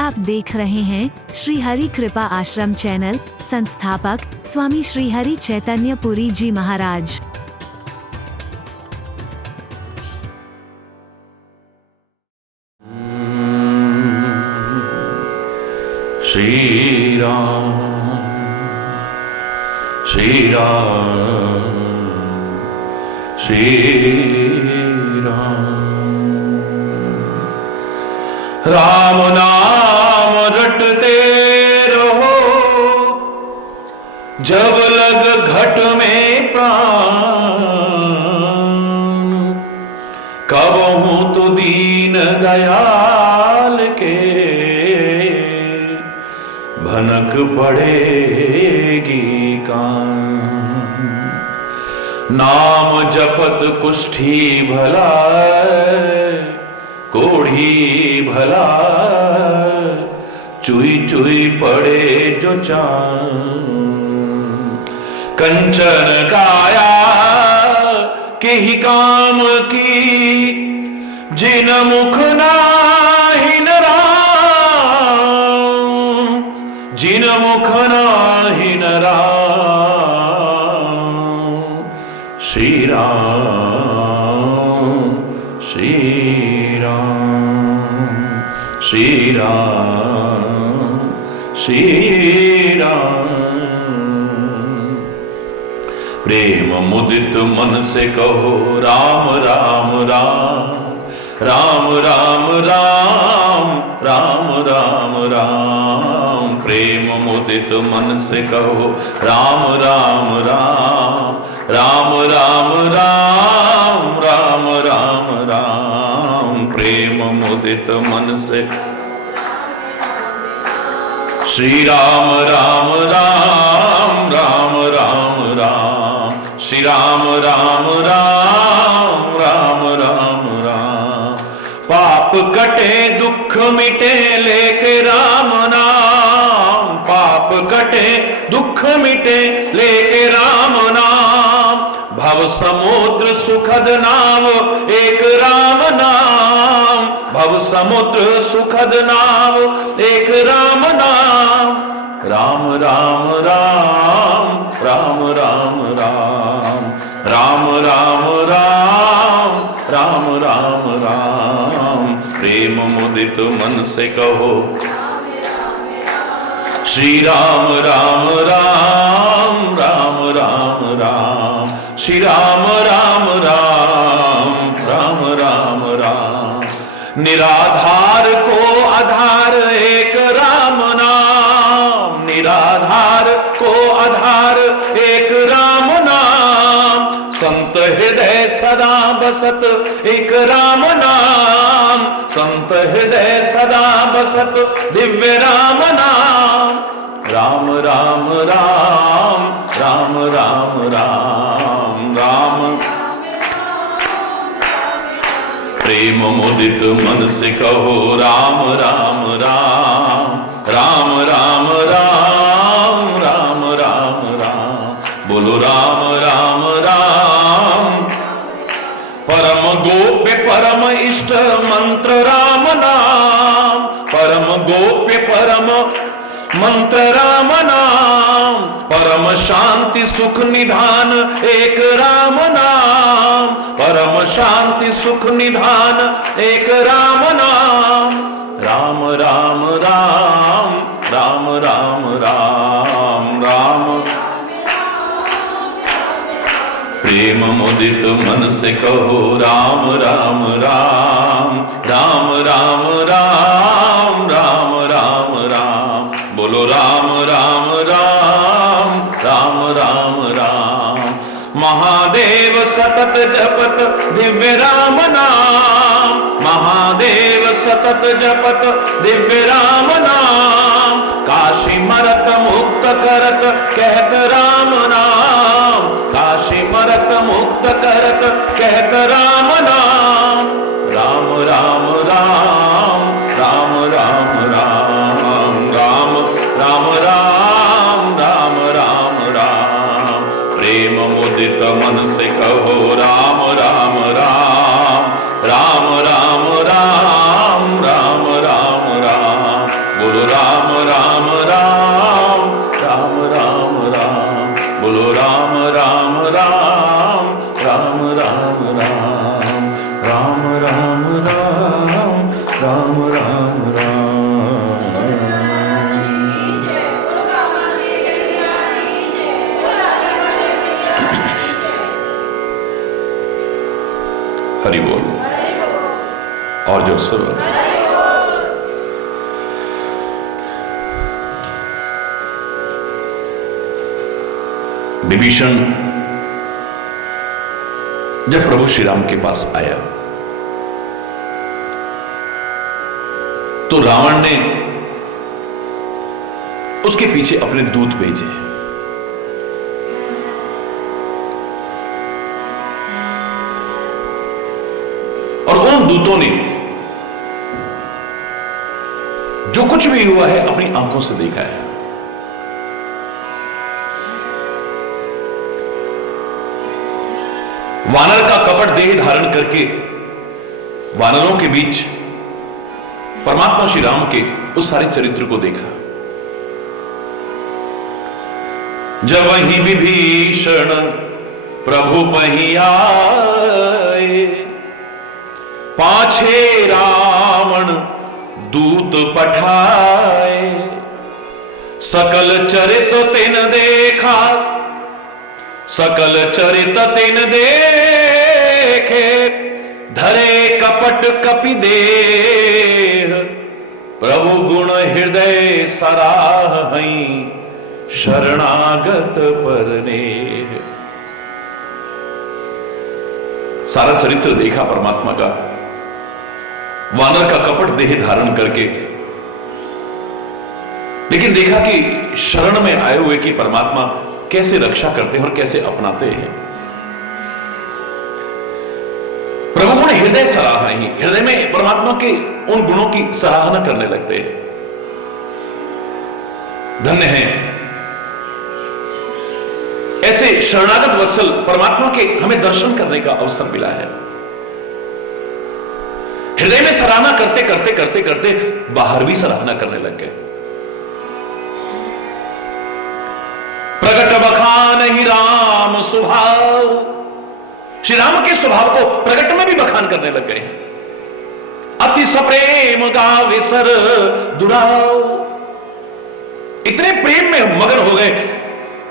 आप देख रहे हैं श्री हरि कृपा आश्रम चैनल। संस्थापक स्वामी श्री हरि चैतन्य पुरी जी महाराज। श्री राम श्री राम श्री राम। राम नाम रटते रहो, जब लग घट में प्राण। कब हूं तो दीन दयाल के भनक पड़ेगी कान। नाम जपत कुष्ठी भला, कोढ़ी भला, चुई चुई पड़े जो चान। कंचन काया के ही काम की, जिन मुख नाहिन राम, जिन मुख नाहिन राम। श्री राम श्री श्री राम श्री राम। प्रेम मुदित मन से कहो राम राम राम, राम राम राम, राम राम राम। प्रेम मुदित मन से कहो राम राम राम, राम राम राम, राम राम राम। प्रेम मुदित मन से श्री राम राम राम, राम राम राम। श्री राम राम राम, राम राम राम। पाप कटे दुख मिटे लेके राम नाम, पाप कटे दुख मिटे लेके राम नाम। भव समुद्र सुखद नाव एक राम नाम, भव समुद्र सुखद नाव एक राम नाम। राम राम राम, राम राम राम, राम राम राम, राम राम राम। प्रेम मुदित मन से कहो श्री राम राम राम, राम राम राम। श्री राम राम राम, राम राम राम। निराधार को आधार एक राम नाम, निराधार को आधार एक राम नाम। संत हृदय सदा बसत एक राम नाम, संत हृदय सदा बसत दिव्य राम नाम। राम राम राम, राम राम राम, राम। प्रेम मुदित मन से कहो राम राम राम, राम राम राम, राम राम राम। बोलो राम राम राम। परम गोप्य परम इष्ट मंत्र राम नाम, परम गोप्य परम मंत्र राम नाम। परम शांति सुख निधान एक राम नाम, परम शांति सुख निधान एक राम नाम। राम राम राम, राम राम राम, राम। प्रेम मुदित मन से कहो राम राम राम, राम राम राम, राम राम राम। बोलो राम राम राम, राम राम राम। महादेव सतत जपत दिव्य राम नाम, महादेव सतत जपत दिव्य राम नाम। काशी मरत मुक्त करत कहत राम नाम, काशी मरत मुक्त करत कहत राम नाम। राम राम राम, राम राम राम, राम राम राम, राम राम राम। प्रेम मुदित मन से कहो राम राम राम, राम राम राम, राम राम राम। राम राम राम। हरि बोल। और जो सुर विभीषण जब प्रभु श्री राम के पास आया तो रावण ने उसके पीछे अपने दूत भेजे। और उन दूतों ने जो कुछ भी हुआ है अपनी आंखों से देखा है। वानर का कपट देह धारण करके वानरों के बीच परमात्मा श्री राम के उस सारे चरित्र को देखा। जब वही विभीषण प्रभु पही आए, पाछे रावण दूत पठाए, सकल चरित तिन देखा, सकल चरित तिन देखे, धरे कपट कपि देह, प्रभु गुण हृदय सराहई, शरणागत परनेह। सारा चरित्र देखा परमात्मा का, वानर का कपट देह धारण करके, लेकिन देखा कि शरण में आए हुए की परमात्मा कैसे रक्षा करते हैं और कैसे अपनाते हैं। प्रभु गुण हृदय सराहना ही, हृदय में परमात्मा के उन गुणों की सराहना करने लगते हैं। धन्य है ऐसे शरणागत वत्सल परमात्मा के हमें दर्शन करने का अवसर मिला है। हृदय में सराहना करते करते करते करते बाहर भी सराहना करने लग गए। प्रगट बखान ही राम स्वभाव, श्री राम के स्वभाव को प्रगट में भी बखान करने लग गए। अति सप्रेम गावे सर दुराव, इतने प्रेम में मगन हो गए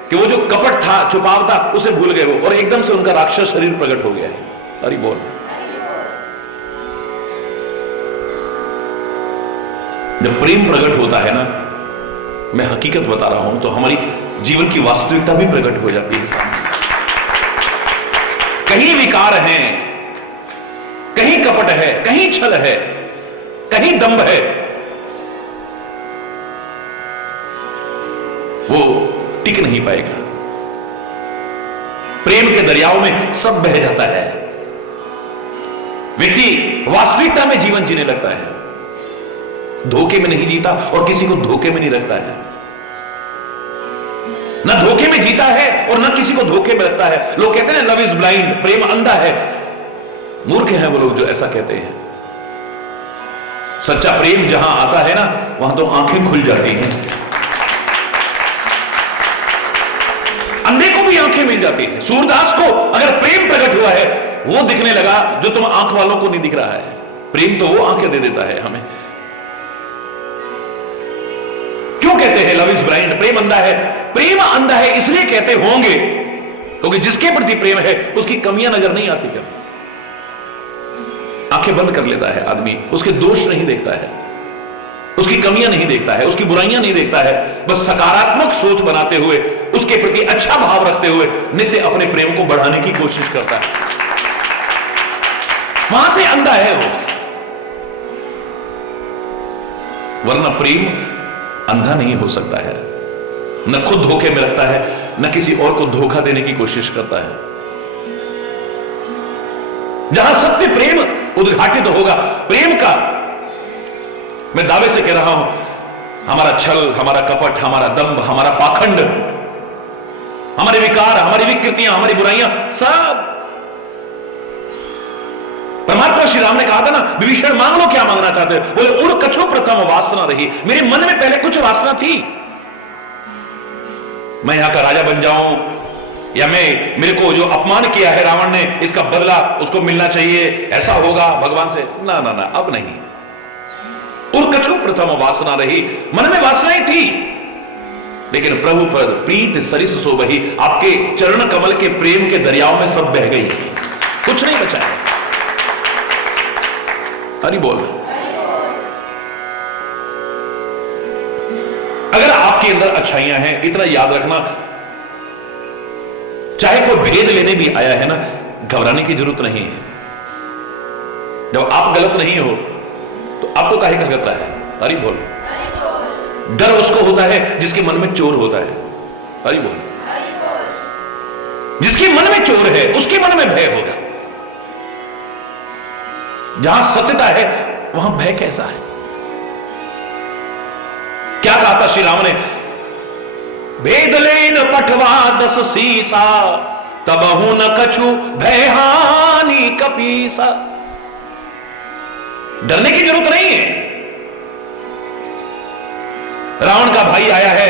कि वो जो कपट था, छुपाव था, उसे भूल गए वो, और एकदम से उनका राक्षस शरीर प्रकट हो गया है। हरि बोल। जब प्रेम प्रकट होता है ना, मैं हकीकत बता रहा हूं, तो हमारी जीवन की वास्तविकता भी प्रकट हो जाती है सामने। कहीं विकार है, कहीं कपट है, कहीं छल है, कहीं दंभ है, वो टिक नहीं पाएगा। प्रेम के दरियाओं में सब बह जाता है। व्यक्ति वास्तविकता में जीवन जीने लगता है, धोखे में नहीं जीता और किसी को धोखे में नहीं रखता है। ना धोखे में जीता है और ना किसी को धोखे में रखता है। लोग कहते हैं लव इज ब्लाइंड, प्रेम अंधा है। मूर्ख हैं वो लोग जो ऐसा कहते हैं। सच्चा प्रेम जहां आता है ना, वहां तो आंखें खुल जाती हैं, अंधे को भी आंखें मिल जाती हैं। सूरदास को अगर प्रेम प्रकट हुआ है, वो दिखने लगा जो तुम आंख वालों को नहीं दिख रहा है। प्रेम तो वो आंखें दे देता है हमें। क्यों कहते हैं लव इज ब्लाइंड, प्रेम अंधा है? प्रेम अंधा है इसलिए कहते होंगे क्योंकि जिसके प्रति प्रेम है उसकी कमियां नजर नहीं आती। कभी आंखें बंद कर लेता है आदमी, उसके दोष नहीं देखता है, उसकी कमियां नहीं देखता है, उसकी बुराइयां नहीं देखता है। बस सकारात्मक सोच बनाते हुए, उसके प्रति अच्छा भाव रखते हुए नित्य अपने प्रेम को बढ़ाने की कोशिश करता है। वहां से अंधा है वो, वरना प्रेम अंधा नहीं हो सकता है। न खुद धोखे में रखता है, न किसी और को धोखा देने की कोशिश करता है। जहां सत्य प्रेम उद्घाटित होगा, प्रेम का मैं दावे से कह रहा हूं, हमारा छल, हमारा कपट, हमारा दंभ, हमारा पाखंड, हमारे विकार, हमारी विकृतियां, हमारी बुराइयां, सब परमात्मा श्री राम ने कहा था ना, विभीषण मांग लो क्या मांगना चाहते हो? बोले उड़ कछो प्रथम वासना रही, मेरे मन में पहले कुछ वासना थी, मैं यहां का राजा बन जाऊं, या मेरे को जो अपमान किया है रावण ने, इसका बदला उसको मिलना चाहिए, ऐसा होगा भगवान से। ना ना ना, अब नहीं। उर्कछु प्रथम वासना रही, मन में वासनाएं थी, लेकिन प्रभु पर प्रीत सरिस सो बही, आपके चरण कमल के प्रेम के दरियाओं में सब बह गई, कुछ नहीं बचा है। हरि बोल। अगर आपके अंदर अच्छाइयां हैं, इतना याद रखना, चाहे कोई भेद लेने भी आया है ना, घबराने की जरूरत नहीं है। जब आप गलत नहीं हो तो आपको काहे का खतरा है? हरि बोल। डर उसको होता है जिसके मन में चोर होता है। हरि बोल। जिसके मन में चोर है उसके मन में भय होगा। जहां सत्यता है वहां भय कैसा है? क्या कहा था श्री राम ने? भेद लेन पठवा 10 सीसा, तबहु न कछु भय हानि कपीसा। डरने की जरूरत नहीं है। रावण का भाई आया है,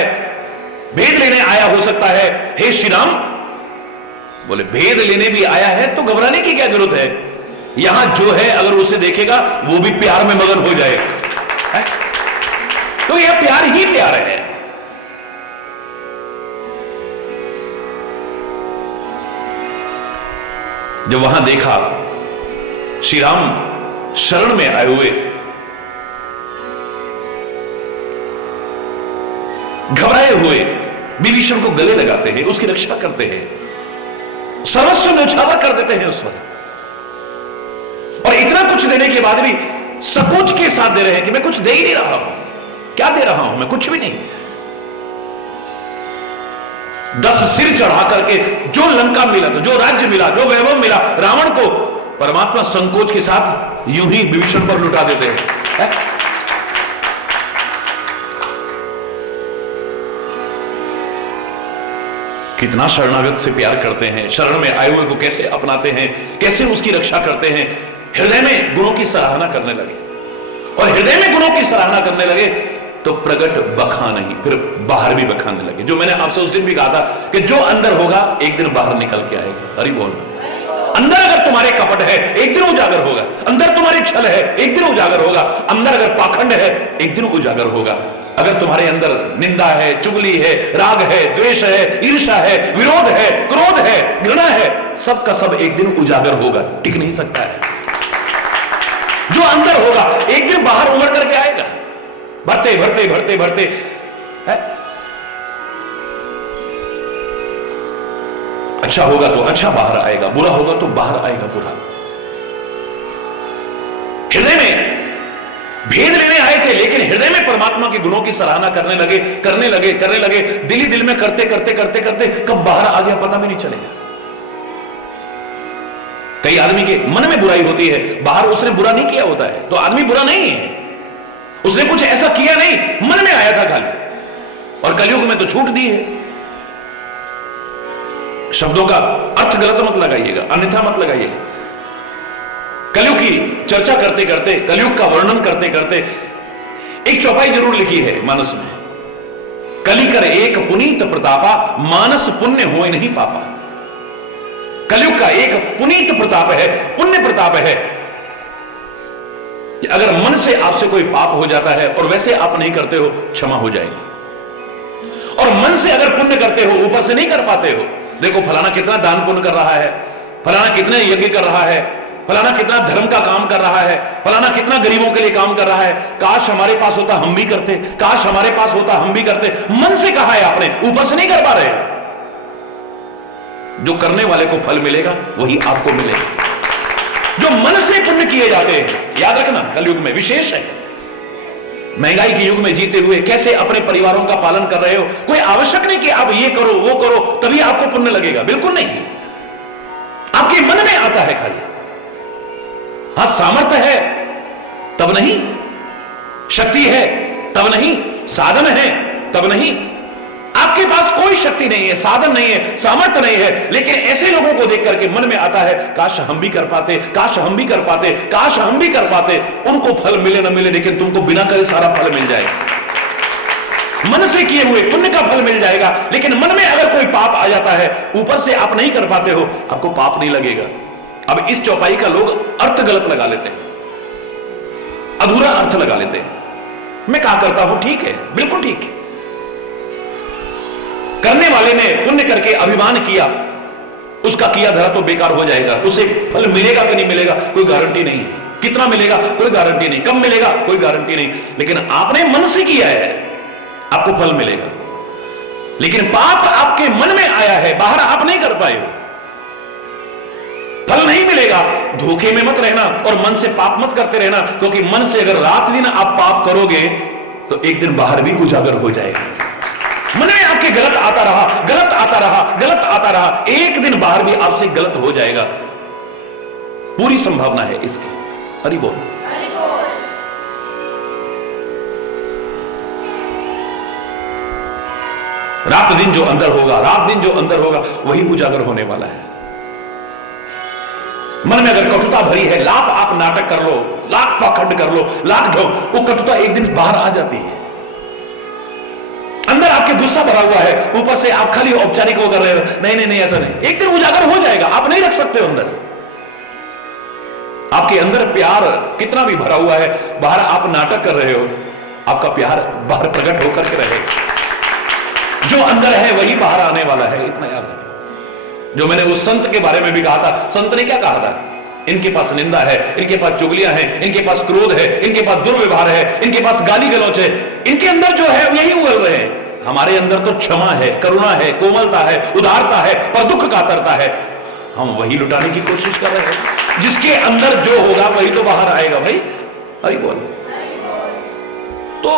भेद लेने आया हो सकता है, हे श्री राम, बोले भेद लेने भी आया है तो घबराने की क्या जरूरत है? यहां जो है अगर उसे देखेगा वो भी प्यार में मगन हो जाएगा है? तो यह प्यार ही प्यार है। जब वहां देखा श्री राम शरण में आए हुए, घबराए हुए विभीषण को गले लगाते हैं, उसकी रक्षा करते हैं, सर्वस्व न्यौछावर कर देते हैं उस पर, और इतना कुछ देने के बाद भी सकोच के साथ दे रहे हैं कि मैं कुछ दे ही नहीं रहा हूं। क्या दे रहा हूं मैं? कुछ भी नहीं। 10 सिर चढ़ा करके जो लंका मिला, जो राज्य मिला, जो वैभव मिला, रावण को परमात्मा संकोच के साथ यूं ही विभीषण पर लुटा देते हैं। कितना शरणागत से प्यार करते हैं, शरण में आए हुए को कैसे अपनाते हैं, कैसे उसकी रक्षा करते हैं। हृदय में गुणों की सराहना करने लगे, और हृदय में गुणों की सराहना करने लगे तो प्रगट बखा नहीं, फिर बाहर भी बखाने लगे। जो मैंने आपसे उस दिन भी कहा था कि जो अंदर होगा एक दिन बाहर निकल के आएगा। हरि बोल। अंदर अगर तुम्हारे कपट है एक दिन उजागर होगा, अंदर तुम्हारी छल है एक दिन उजागर होगा, अंदर अगर पाखंड है एक दिन उजागर होगा। अगर तुम्हारे अंदर निंदा है, चुगली है, राग है, द्वेष है, ईर्ष्या है, विरोध है, क्रोध है, घृणा है, सब का सब एक दिन उजागर होगा, टिक नहीं सकता है। जो अंदर होगा एक दिन बाहर उमड़ करके आएगा, भरते भरते भरते भरते है? अच्छा होगा तो अच्छा बाहर आएगा, बुरा होगा तो बाहर आएगा बुरा। हृदय में भेद लेने आए थे, लेकिन हृदय में परमात्मा के गुणों की सराहना करने लगे, करने लगे, करने लगे। दिल ही दिल में करते करते करते करते कब बाहर आ गया पता भी नहीं चलेगा। कई आदमी के मन में बुराई होती है, बाहर उसने बुरा नहीं किया होता है, तो आदमी बुरा नहीं है, उसने कुछ ऐसा किया नहीं, मन में आया था खाली। और कलयुग में तो छूट दी है। शब्दों का अर्थ गलत मत लगाइएगा, अन्यथा मत लगाइएगा। कलयुग की चर्चा करते करते, कलयुग का वर्णन करते करते एक चौपाई जरूर लिखी है मानस में। कली कर एक पुनीत प्रतापा, मानस पुण्य होए नहीं पापा। कलयुग का एक पुनीत प्रताप है, पुण्य प्रताप है। अगर मन से आपसे कोई पाप हो जाता है और वैसे आप नहीं करते हो, क्षमा हो जाएगी। और मन से अगर पुण्य करते हो, ऊपर से नहीं कर पाते हो, देखो फलाना कितना दान पुण्य कर रहा है, फलाना कितने यज्ञ कर रहा है, फलाना कितना धर्म का काम कर रहा है, फलाना कितना गरीबों के लिए काम कर रहा है, काश हमारे पास होता हम भी करते, काश हमारे पास होता हम भी करते। मन से कहा है आपने, ऊपर से नहीं कर पा रहे। जो करने वाले को फल मिलेगा वही आपको मिलेगा। जो मन से पुण्य किए जाते हैं, याद रखना कलयुग में विशेष है। महंगाई के युग में जीते हुए कैसे अपने परिवारों का पालन कर रहे हो। कोई आवश्यक नहीं कि आप ये करो वो करो तभी आपको पुण्य लगेगा, बिल्कुल नहीं। आपके मन में आता है खाली। हां, सामर्थ्य है तब नहीं, शक्ति है तब नहीं, साधन है तब नहीं। आपके पास कोई शक्ति नहीं है, साधन नहीं है, सामर्थ्य नहीं है, लेकिन ऐसे लोगों को देख करके मन में आता है काश हम भी कर पाते, काश हम भी कर पाते, काश हम भी कर पाते। उनको फल मिले ना मिले, लेकिन तुमको बिना करे सारा फल मिल जाएगा। मन से किए हुए पुण्य का फल मिल जाएगा, लेकिन मन में अगर कोई पाप आ जाता है, ऊपर से आप नहीं कर पाते हो, आपको पाप नहीं लगेगा। अब इस चौपाई का लोग अर्थ गलत लगा लेते हैं, अधूरा अर्थ लगा लेते हैं। मैं कहा करता हूं ठीक है, बिल्कुल ठीक है। करने वाले ने पुण्य करके अभिमान किया, उसका किया धरा तो बेकार हो जाएगा। उसे फल मिलेगा कि नहीं मिलेगा कोई गारंटी नहीं है, कितना मिलेगा कोई गारंटी नहीं, कब मिलेगा कोई गारंटी नहीं। लेकिन आपने मन से किया है, आपको फल मिलेगा। लेकिन पाप आपके मन में आया है, बाहर आप नहीं कर पाए हो, फल नहीं मिलेगा। धोखे में मत रहना और मन से पाप मत करते रहना, क्योंकि मन से अगर रात दिन आप पाप करोगे तो एक दिन बाहर भी उजागर हो जाएगा। मन में आपके गलत आता रहा, गलत आता रहा, गलत आता रहा, एक दिन बाहर भी आपसे गलत हो जाएगा, पूरी संभावना है इसकी। हरि बोल। रात दिन जो अंदर होगा, रात दिन जो अंदर होगा वही उजागर होने वाला है। मन में अगर कटुता भरी है, लाख आप नाटक कर लो, लाख पाखंड कर लो, लाख ढोंग, वो कटुता एक दिन बाहर आ जाती है। अंदर आपके गुस्सा भरा हुआ है, ऊपर से आप खाली औपचारिक वो कर रहे हो, नहीं नहीं नहीं ऐसा नहीं, एक दिन उजागर हो जाएगा। आप नहीं रख सकते हो अंदर। आपके अंदर प्यार कितना भी भरा हुआ है, बाहर आप नाटक कर रहे हो, आपका प्यार बाहर प्रकट होकर के रहेगा। जो अंदर है वही बाहर आने वाला है, इतना याद रखें। जो मैंने उस संत के बारे में भी कहा था, संत ने क्या कहा था? इनके पास निंदा है, इनके पास चुगलियां हैं, इनके पास क्रोध है, इनके पास दुर्व्यवहार है, इनके पास गाली गलौच है, इनके अंदर जो है यही उगल रहे हैं। हमारे अंदर तो क्षमा है, करुणा है, कोमलता है, उदारता है, पर दुख कातरता है। हम वही लुटाने की कोशिश कर रहे हैं। जिसके अंदर जो होगा वही तो बाहर आएगा भाई। हरि बोल। तो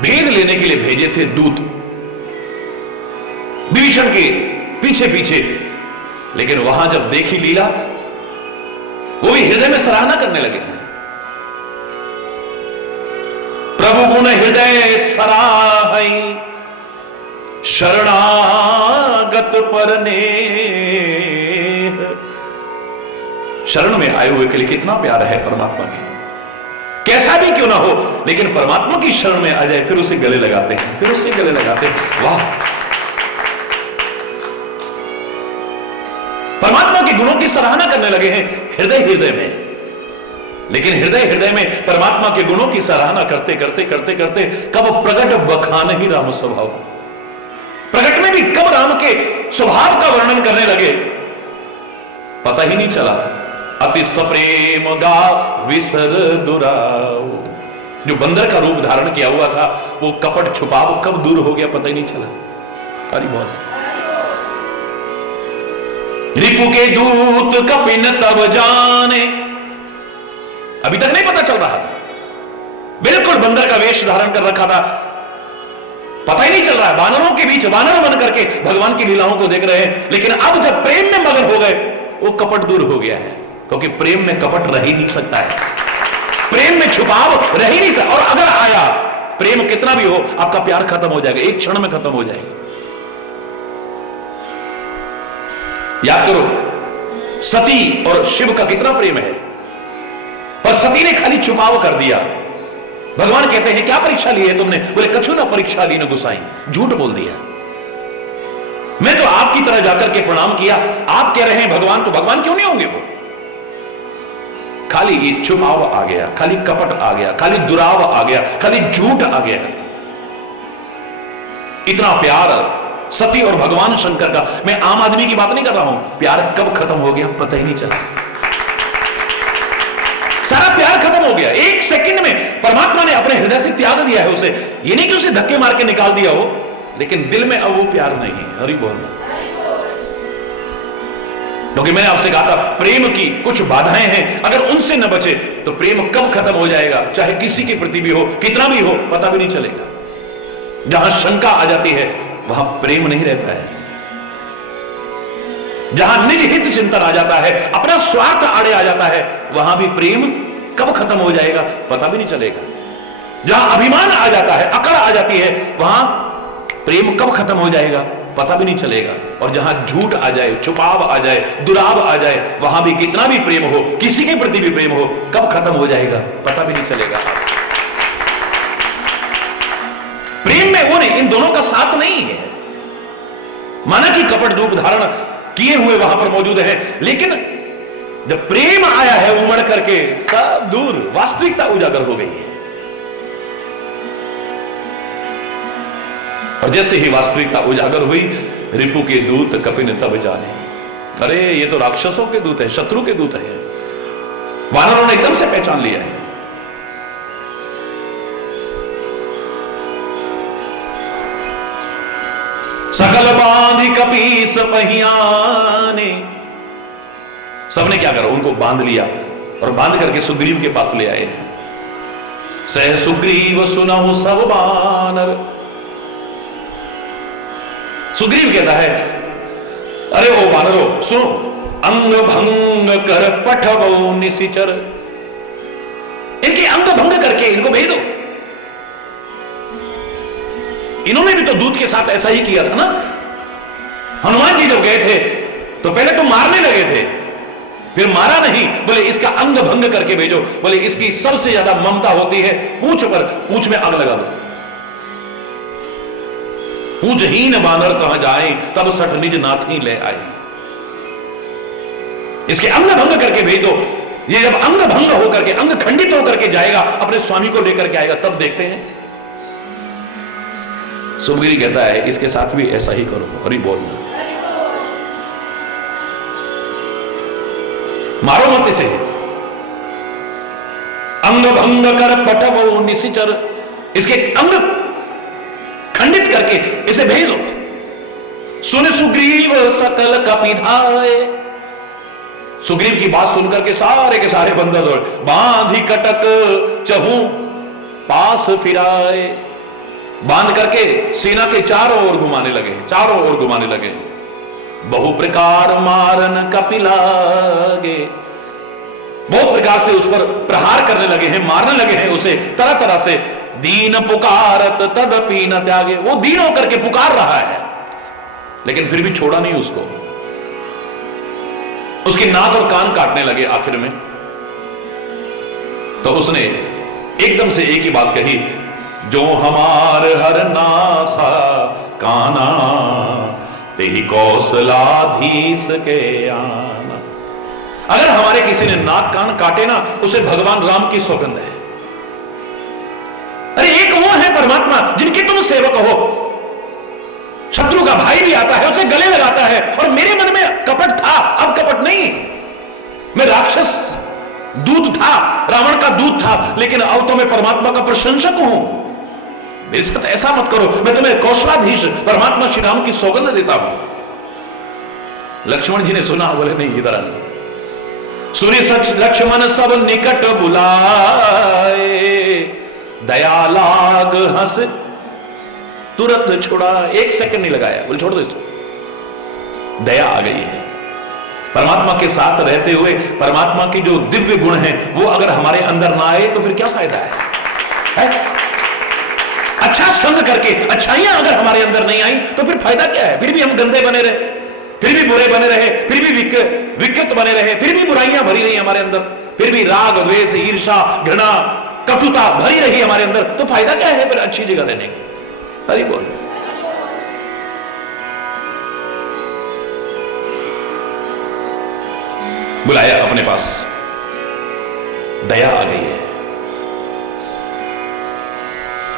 भेद लेने के लिए भेजे थे दूत विभीषण के पीछे पीछे, लेकिन वहां जब देखी लीला, वो भी हृदय में सराहना करने लगे हैं। प्रभु गुण हृदय सराहई, शरणागत परने। शरण में आए हुए के लिए कितना प्यार है परमात्मा के, कैसा भी क्यों ना हो, लेकिन परमात्मा की शरण में आ जाए फिर उसे गले लगाते हैं, फिर उसे गले लगाते हैं। वाह, परमात्मा के गुणों की सराहना करने लगे हैं हृदय हृदय में। लेकिन हृदय हृदय में परमात्मा के गुणों की सराहना करते करते करते करते कब प्रगट बखान ही राम स्वभाव, प्रगट में भी कब राम के स्वभाव का वर्णन करने लगे पता ही नहीं चला। अति सप्रेम गा विसर दुराव, जो बंदर का रूप धारण किया हुआ था वो कपट छुपाव कब दूर हो गया पता ही नहीं चला। अरे बहुत रिपु के दूत कपिन तब जाने, अभी तक नहीं पता चल रहा था, बिल्कुल बंदर का वेश धारण कर रखा था, पता ही नहीं चल रहा है। वानरों के बीच वानर बन करके भगवान की लीलाओं को देख रहे हैं। लेकिन अब जब प्रेम में मगन हो गए वो कपट दूर हो गया है, क्योंकि प्रेम में कपट रह ही नहीं सकता है, प्रेम में छुपाव रह ही नहीं सकता। और अगर आया, प्रेम कितना भी हो, आपका प्यार खत्म हो जाएगा, एक क्षण में खत्म हो जाएगा। याद करो सती और शिव का कितना प्रेम है, पर सती ने खाली छुपाव कर दिया। भगवान कहते हैं क्या परीक्षा ली है तुमने? बोले कछु ना परीक्षा ली न गुसाई, झूठ बोल दिया। मैं तो आपकी तरह जाकर के प्रणाम किया, आप कह रहे हैं भगवान, तो भगवान क्यों नहीं होंगे वो? खाली ये छुपाव आ गया, खाली कपट आ गया, खाली दुराव आ गया, खाली झूठ आ गया। इतना प्यार सती और भगवान शंकर का, मैं आम आदमी की बात नहीं कर रहा हूं, प्यार कब खत्म हो गया पता ही नहीं चला। सारा प्यार खत्म हो गया, एक सेकंड में परमात्मा ने अपने हृदय से त्याग दिया है उसे। ये नहीं कि उसे धक्के मार के निकाल दिया हो, लेकिन दिल में अब वो प्यार नहीं है। हरि बोल। क्योंकि मैंने आपसे कहा था प्रेम की कुछ बाधाएं हैं, अगर उनसे न बचे तो प्रेम कब खत्म हो जाएगा, चाहे किसी के प्रति भी हो, कितना भी हो, पता भी नहीं चलेगा। जहां शंका आ जाती है वहां प्रेम नहीं रहता है। जहां निज हित चिंतन आ जाता है, अपना स्वार्थ आड़े आ जाता है, वहां भी प्रेम कब खत्म हो जाएगा पता भी नहीं चलेगा। जहां अभिमान आ जाता है, अकड़ आ जाती है, वहां प्रेम कब खत्म हो जाएगा पता भी नहीं चलेगा। और जहां झूठ आ जाए, छुपाव आ जाए, दुराव आ जाए, वहां भी कितना भी प्रेम हो, किसी के प्रति भी प्रेम हो, कब खत्म हो जाएगा पता भी नहीं चलेगा। प्रेम में वो नहीं, इन दोनों का साथ नहीं है। माना कि कपट रूप धारण किए हुए वहां पर मौजूद है, लेकिन जब प्रेम आया है उमड़ करके सब दूर, वास्तविकता उजागर हो गई है। और जैसे ही वास्तविकता उजागर हुई, रिपु के दूत कपिन तब जाने, अरे ये तो राक्षसों के दूत है, शत्रु के दूत है। वानरों ने एकदम से पहचान लिया है। सकल बांधी कपीस पहियाने, सबने क्या करा, उनको बांध लिया और बांध करके सुग्रीव के पास ले आए। सह सुग्रीव सुनहु सब बानर, सुग्रीव कहता है, अरे ओ वानरो सुनो, अंग भंग कर पठवो निशिचर, इनके अंग भंग करके इनको भेज दो। इन्होंने भी तो दूत के साथ ऐसा ही किया था ना। हनुमान जी जब गए थे तो पहले तो मारने लगे थे, फिर मारा नहीं, बोले इसका अंग भंग करके भेजो। बोले इसकी सबसे ज्यादा ममता होती है पूंछ पर, पूंछ में आग लगा दो। पूंछहीन बानर कहां जाए, तब सठ निज नाथ ही ले आए। इसके अंग भंग करके भेज दो। ये जब अंग भंग होकर के, अंग खंडित होकर के जाएगा, अपने स्वामी को लेकर के आएगा, तब देखते हैं। सुग्रीव कहता है इसके साथ भी ऐसा ही करो, हरि बोल, मारो मत इसे। अंग भंग कर पठवो निशिचर, इसके अंग खंडित करके इसे भेज दो। सुन सुग्रीव सकल कपिधाए, सुग्रीव की बात सुनकर के सारे के सारे बंदर दौड़, बांधी कटक चहू पास फिराए, बांध करके सेना के चारों ओर घुमाने लगे, चारों ओर घुमाने लगे। बहु प्रकार मारन कपिलागे, बहुत प्रकार से उस पर प्रहार करने लगे हैं, मारने लगे हैं उसे तरह तरह से। दीन पुकारत तदपि न त्यागे, वो दीन होकर के पुकार रहा है, लेकिन फिर भी छोड़ा नहीं उसको। उसकी नाक और कान काटने लगे आखिर में। तो उसने एकदम से एक ही बात कही, जो हमार हर नासा काना, ते ही कौशलाधीश के आना। अगर हमारे किसी ने नाक कान काटे ना, उसे भगवान राम की सौगंध है। अरे एक वो है परमात्मा जिनके तुम सेवक हो, शत्रु का भाई भी आता है उसे गले लगाता है, और मेरे मन में कपट था, अब कपट नहीं। मैं राक्षस दूत था, रावण का दूत था, लेकिन अब तो मैं परमात्मा का प्रशंसक हूं। मेरे साथ ऐसा मत करो, मैं तुम्हें कौशलाधीश परमात्मा श्री राम की सौगंध देता हूं। लक्ष्मण जी ने सुना, बोले नहीं इधर आ। सूर्य सच लक्ष्मण सब निकट बुलाए, दया लाग हंस तुरंत छुड़ा। एक सेकंड नहीं लगाया, बोले छोड़ दो इसको। दया आ गई है। परमात्मा के साथ रहते हुए परमात्मा की जो दिव्य गुण है वो अगर हमारे अंदर ना आए तो फिर क्या फायदा है? अच्छा संग करके अच्छाइयां अगर हमारे अंदर नहीं आई तो फिर फायदा क्या है? फिर भी हम गंदे बने रहे, फिर भी बुरे बने रहे, फिर भी विकृत बने रहे, फिर भी बुराइयां भरी रही हमारे अंदर, फिर भी राग द्वेष ईर्षा घृणा कटुता भरी रही हमारे अंदर, तो फायदा क्या है फिर अच्छी जगह रहने का? हरि बोल। बुलाया अपने पास, दया आ गई है,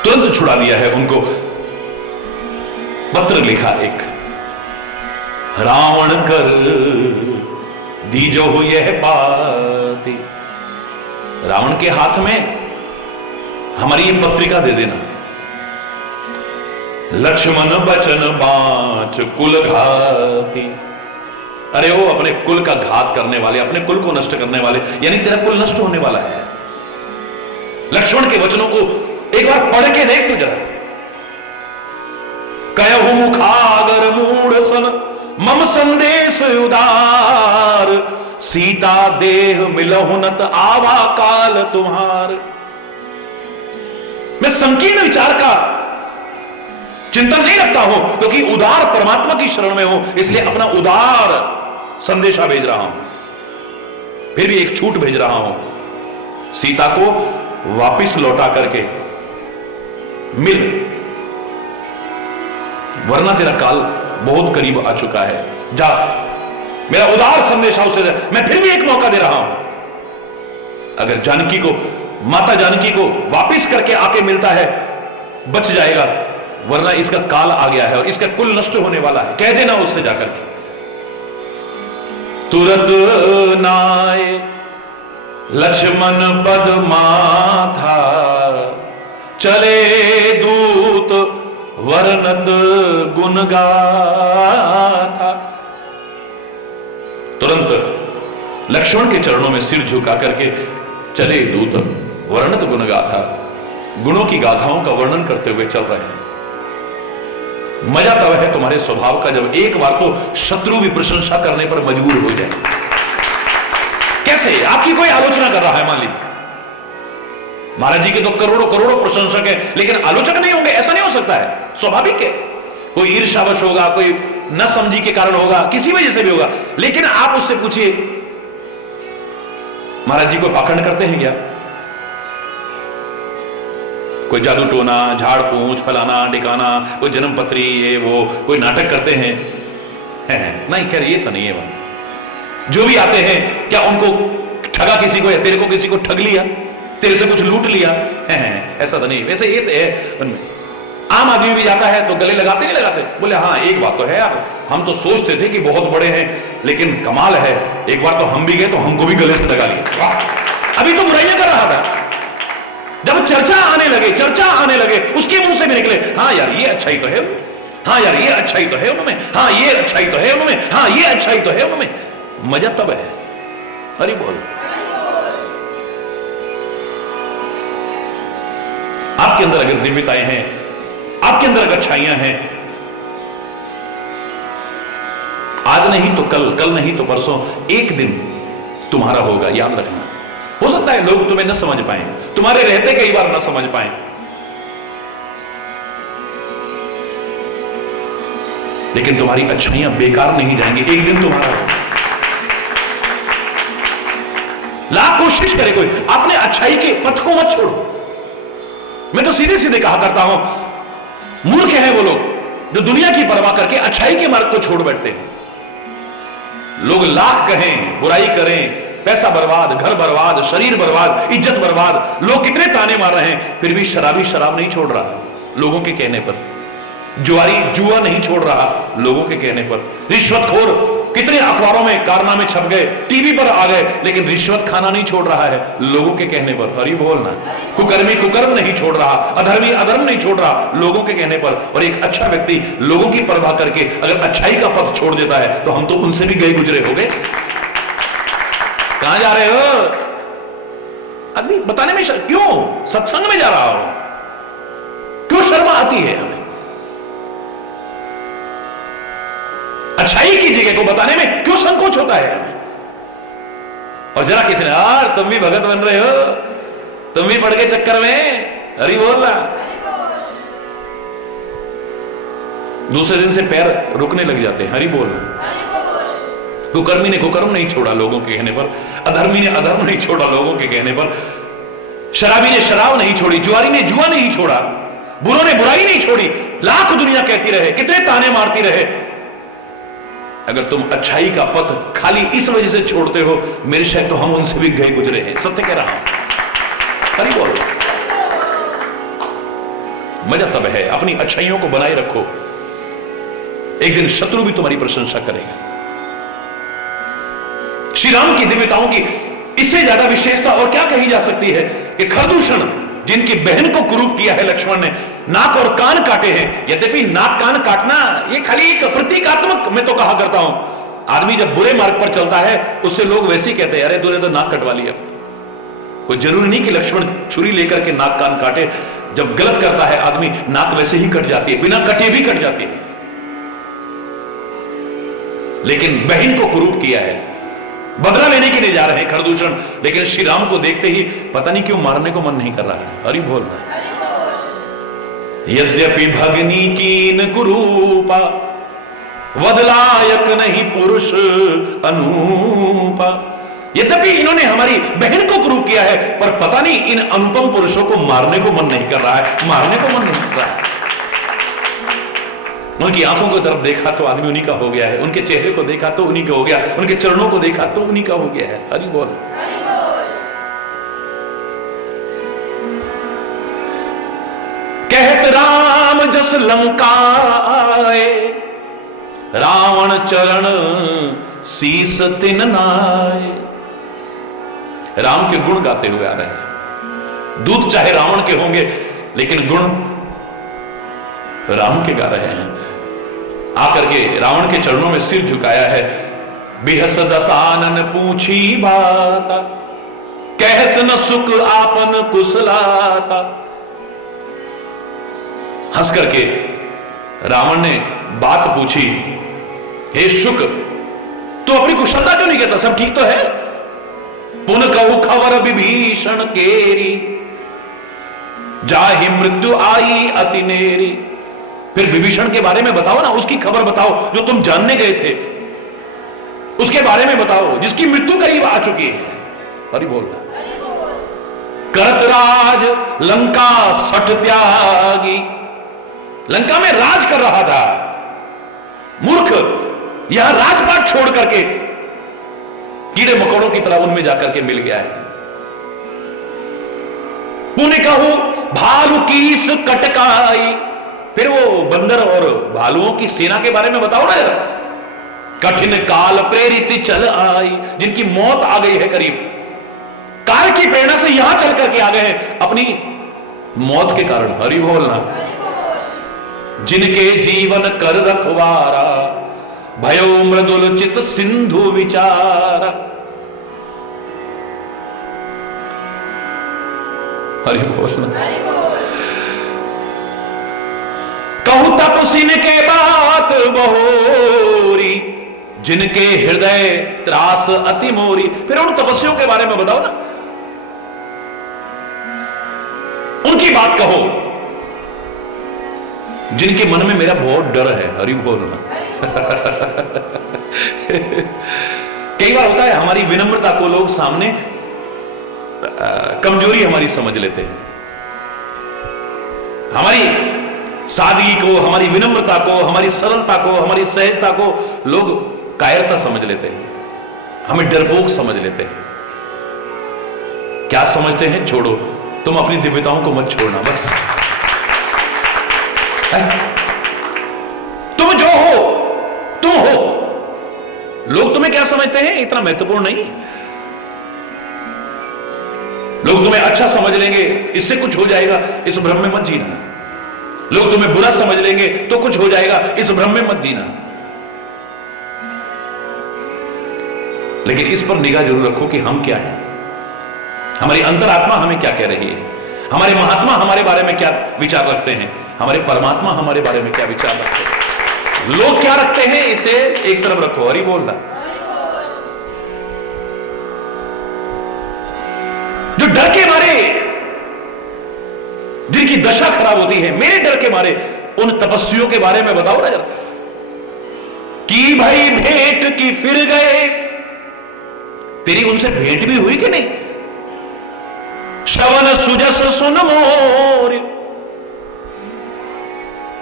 तुरंत छुड़ा दिया है उनको। पत्र लिखा एक, रावण कर दीजो हो यह पाती, रावण के हाथ में हमारी ये पत्रिका दे देना। लक्ष्मण बचन बाच कुल घाती, अरे वो अपने कुल का घात करने वाले, अपने कुल को नष्ट करने वाले, यानी तेरा कुल नष्ट होने वाला है। लक्ष्मण के वचनों को एक बार पढ़ के देख तू जरा। कहु मुखागर मूढ़ सन मम संदेश उदार, सीता देह मिलहु नत आवा काल तुम्हार। मैं संकीर्ण विचार का चिंतन नहीं रखता हूं, क्योंकि उदार परमात्मा की शरण में हूं, इसलिए अपना उदार संदेशा भेज रहा हूं। फिर भी एक छूट भेज रहा हूं, सीता को वापिस लौटा करके मिल, वरना तेरा काल बहुत करीब आ चुका है। जा, मेरा उदार संदेशा उसे दे। मैं फिर भी एक मौका दे रहा हूं, अगर जानकी को, माता जानकी को वापिस करके आके मिलता है, बच जाएगा, वरना इसका काल आ गया है और इसका कुल नष्ट होने वाला है। कह देना उससे जाकर के, तुरत नाय लक्ष्मण पद माथा, चले दूत वर्णत गुण गाथा। तुरंत लक्ष्मण के चरणों में सिर झुका करके चले दूत वर्णत गुण गाथा, गुणों की गाथाओं का वर्णन करते हुए चल रहे हैं। मजा तब है तुम्हारे स्वभाव का जब एक बार तो शत्रु भी प्रशंसा करने पर मजबूर हो जाए। कैसे? आपकी कोई आलोचना कर रहा है, मान लीजिए महाराज जी के तो करोड़ों करोड़ों प्रशंसक है, लेकिन आलोचक नहीं होंगे, ऐसा नहीं हो सकता है, स्वाभाविक है। कोई ईर्ष्यावश होगा, कोई न समझी के कारण होगा, किसी वजह से भी होगा। लेकिन आप उससे पूछिए महाराज जी को पाखंड करते हैं क्या? कोई जादू टोना, झाड़ पूंछ, फलाना डिकाना, कोई जन्मपत्री, ये वो, कोई नाटक करते हैं? नहीं, खैर ये तो नहीं है। वहां जो भी आते हैं क्या उनको ठगा किसी को, या तेरे को किसी को ठग लिया, तेरे से कुछ लूट लिया? ऐसा तो नहीं। वैसे ये तो है उनमें। आम आदमी भी जाता है तो गले लगाते नहीं लगाते? बोले हाँ एक बात तो है यार, हम तो सोचते थे कि बहुत बड़े हैं, लेकिन कमाल है, एक बार तो हम भी गए तो हमको भी गले से लगा लिया। अभी तो बुराइयां कर रहा था, जब चर्चा आने लगे उसके मुंह से भी निकले, हाँ यार ये अच्छाई तो है, हाँ यार ये अच्छाई तो है उनमें, हाँ ये अच्छाई तो है उनमें, हाँ ये अच्छाई तो है उनमें। मजा तब है। अरे बोल, आपके अंदर अगर दिव्यताएं हैं, आपके अंदर अगर अच्छाइयां हैं, आज नहीं तो कल, कल नहीं तो परसों, एक दिन तुम्हारा होगा, याद रखना। हो सकता है लोग तुम्हें न समझ पाए, तुम्हारे रहते कई बार न समझ पाए, लेकिन तुम्हारी अच्छाइयां बेकार नहीं जाएंगी, एक दिन तुम्हारा होगा। लाख कोशिश करे कोई, आपने अच्छाई के पथ को मत छोड़ो। मैं तो सीधे सीधे कहा करता हूं, मूर्ख हैं वो लोग जो दुनिया की परवाह करके अच्छाई के मार्ग को छोड़ बैठते हैं। लोग लाख कहें, बुराई करें, पैसा बर्बाद, घर बर्बाद, शरीर बर्बाद, इज्जत बर्बाद, लोग कितने ताने मार रहे हैं, फिर भी शराबी शराब नहीं छोड़ रहा लोगों के कहने पर, जुआरी जुआ नहीं छोड़ रहा लोगों के कहने पर, रिश्वतखोर कितने अखबारों में कारनामे छप गए, टीवी पर आ गए, लेकिन रिश्वत खाना नहीं छोड़ रहा है लोगों के कहने पर। हरि बोलना। कुकर्मी कुकर्म नहीं छोड़ रहा, अधर्मी अधर्म नहीं छोड़ रहा लोगों के कहने पर। और एक अच्छा व्यक्ति लोगों की परवाह करके अगर अच्छाई का पथ छोड़ देता है तो हम तो उनसे भी गए गुजरे हो गए। कहां जा रहे हो? आदमी बताने में क्यों, सत्संग में जा रहा हो, क्यों शर्म आती है हमें? अच्छाई की जगह को बताने में क्यों संकोच होता है हमें? और जरा किसी ने, यार तुम भी भगत बन रहे हो, तुम भी पढ़ के चक्कर में, हरि बोल रहा, दूसरे दिन से पैर रुकने लग जाते हैं। हरि बोल। कुकर्मी ने कुकर्म नहीं छोड़ा लोगों के कहने पर, अधर्मी ने अधर्म नहीं छोड़ा लोगों के कहने पर, शराबी ने शराब नहीं छोड़ी, जुआरी ने जुआ नहीं छोड़ा, बुरों ने बुराई नहीं छोड़ी, लाख दुनिया कहती रहे, कितने ताने मारती रहे, अगर तुम अच्छाई का पथ खाली इस वजह से छोड़ते हो, मेरे शायद तो हम उनसे भी गए गुजरे हैं। सत्य कह रहा हूं। हरि बोल। मजा तब है, अपनी अच्छाइयों को बनाए रखो, एक दिन शत्रु भी तुम्हारी प्रशंसा करेगा। श्री राम की दिव्यताओं की इससे ज्यादा विशेषता और क्या कही जा सकती है कि खरदूषण जिनकी बहन को कुरूप किया है लक्ष्मण ने, नाक और कान काटे हैं। यद्यपि नाक कान काटना ये खाली एक प्रतीकात्मक, मैं तो कहा करता हूं, आदमी जब बुरे मार्ग पर चलता है उससे लोग वैसे ही कहते हैं, अरे तूने तो नाक कटवा लिया। कोई जरूरी नहीं कि लक्ष्मण छुरी लेकर के नाक कान काटे, जब गलत करता है आदमी नाक वैसे ही कट जाती है, बिना कटे भी कट जाती है। लेकिन बहन को कुरूप किया है, बदला लेने के लिए जा रहे हैं खरदूषण, लेकिन श्री राम को देखते ही पता नहीं क्यों मारने को मन नहीं कर रहा है। हरि बोल। यद्यपि भगनी कीन कुरूपा, वदलायक नहीं पुरुष अनूपा। यद्यपि इन्होंने हमारी बहन को कुरूप किया है, पर पता नहीं इन अनुपम पुरुषों को मारने को मन नहीं कर रहा है, मारने को मन नहीं कर रहा है। उनकी आंखों की तरफ देखा तो आदमी उन्हीं का हो गया है, उनके चेहरे को देखा तो उन्हीं का हो गया, उनके चरणों को देखा तो उन्हीं का हो गया है। हरि बोल। कहत राम जस जस लंका आए, रावण चरण शीस तिन नाय। राम के गुण गाते हुए आ रहे हैं। दूत चाहे रावण के होंगे, लेकिन गुण राम के गा रहे हैं। आकर के रावण के चरणों में सिर झुकाया है। बिहस दसानन पूछी बाता, कहस न सुख आपन कुशलाता। हंस करके रावण ने बात पूछी, हे शुक, तू अपनी कुशलता क्यों नहीं कहता? सब ठीक तो है? पुन कहू खबर विभीषण केरी, जाहि मृत्यु आई अति नेरी। फिर विभीषण के बारे में बताओ ना, उसकी खबर बताओ जो तुम जानने गए थे, उसके बारे में बताओ जिसकी मृत्यु करीब आ चुकी है। हरि बोल। करत राज लंका सठ त्यागी, लंका में राज कर रहा था मूर्ख, यहां राजपाट छोड़ करके कीड़े मकोड़ों की तरह उनमें जाकर के मिल गया है। पुण्य कहूं भालू कीस कटकाई, फिर वो बंदर और भालुओं की सेना के बारे में बताओ ना जरा। कठिन काल प्रेरित चल आई, जिनकी मौत आ गई है करीब, काल की प्रेरणा से यहां चल करके आ गए हैं अपनी मौत के कारण। हरि बोलना। जिनके जीवन कर रखवारा, भयो मृदुल चित सिंधु विचारा। हरि बोलना। कहूं तपसीन के बात बहोरी, जिनके हृदय त्रास अति मोरी। फिर उन तपस्वियों के बारे में बताओ ना, उनकी बात कहो जिनके मन में मेरा बहुत डर है। हरि बोलना। कई बार होता है हमारी विनम्रता को लोग सामने कमजोरी हमारी समझ लेते हैं, हमारी सादगी को, हमारी विनम्रता को, हमारी सरलता को, हमारी सहजता को लोग कायरता समझ लेते हैं, हमें डरपोक समझ लेते हैं। क्या समझते हैं? छोड़ो, तुम अपनी दिव्यताओं को मत छोड़ना बस। तुम जो हो तुम हो। लोग तुम्हें क्या समझते हैं इतना महत्वपूर्ण नहीं। लोग तुम्हें अच्छा समझ लेंगे, इससे कुछ हो जाएगा, इस भ्रम में मत जीना। लोग तुम्हें बुरा समझ लेंगे तो कुछ हो जाएगा, इस भ्रम में मत जीना। लेकिन इस पर निगाह जरूर रखो कि हम क्या हैं, हमारी अंतरात्मा हमें क्या कह रही है, हमारे महात्मा हमारे बारे में क्या विचार रखते हैं, हमारे परमात्मा हमारे बारे में क्या विचार रखते हैं। लोग क्या रखते हैं इसे एक तरफ रखो। हरि बोलना। जो डर के मारे जिनकी दशा खराब होती है, मेरे डर के मारे, उन तपस्वियों के बारे में बताओ ना जरा। कि भाई भेंट की फिर गए, तेरी उनसे भेंट भी हुई कि नहीं? श्रवण सुजस सुन मोर,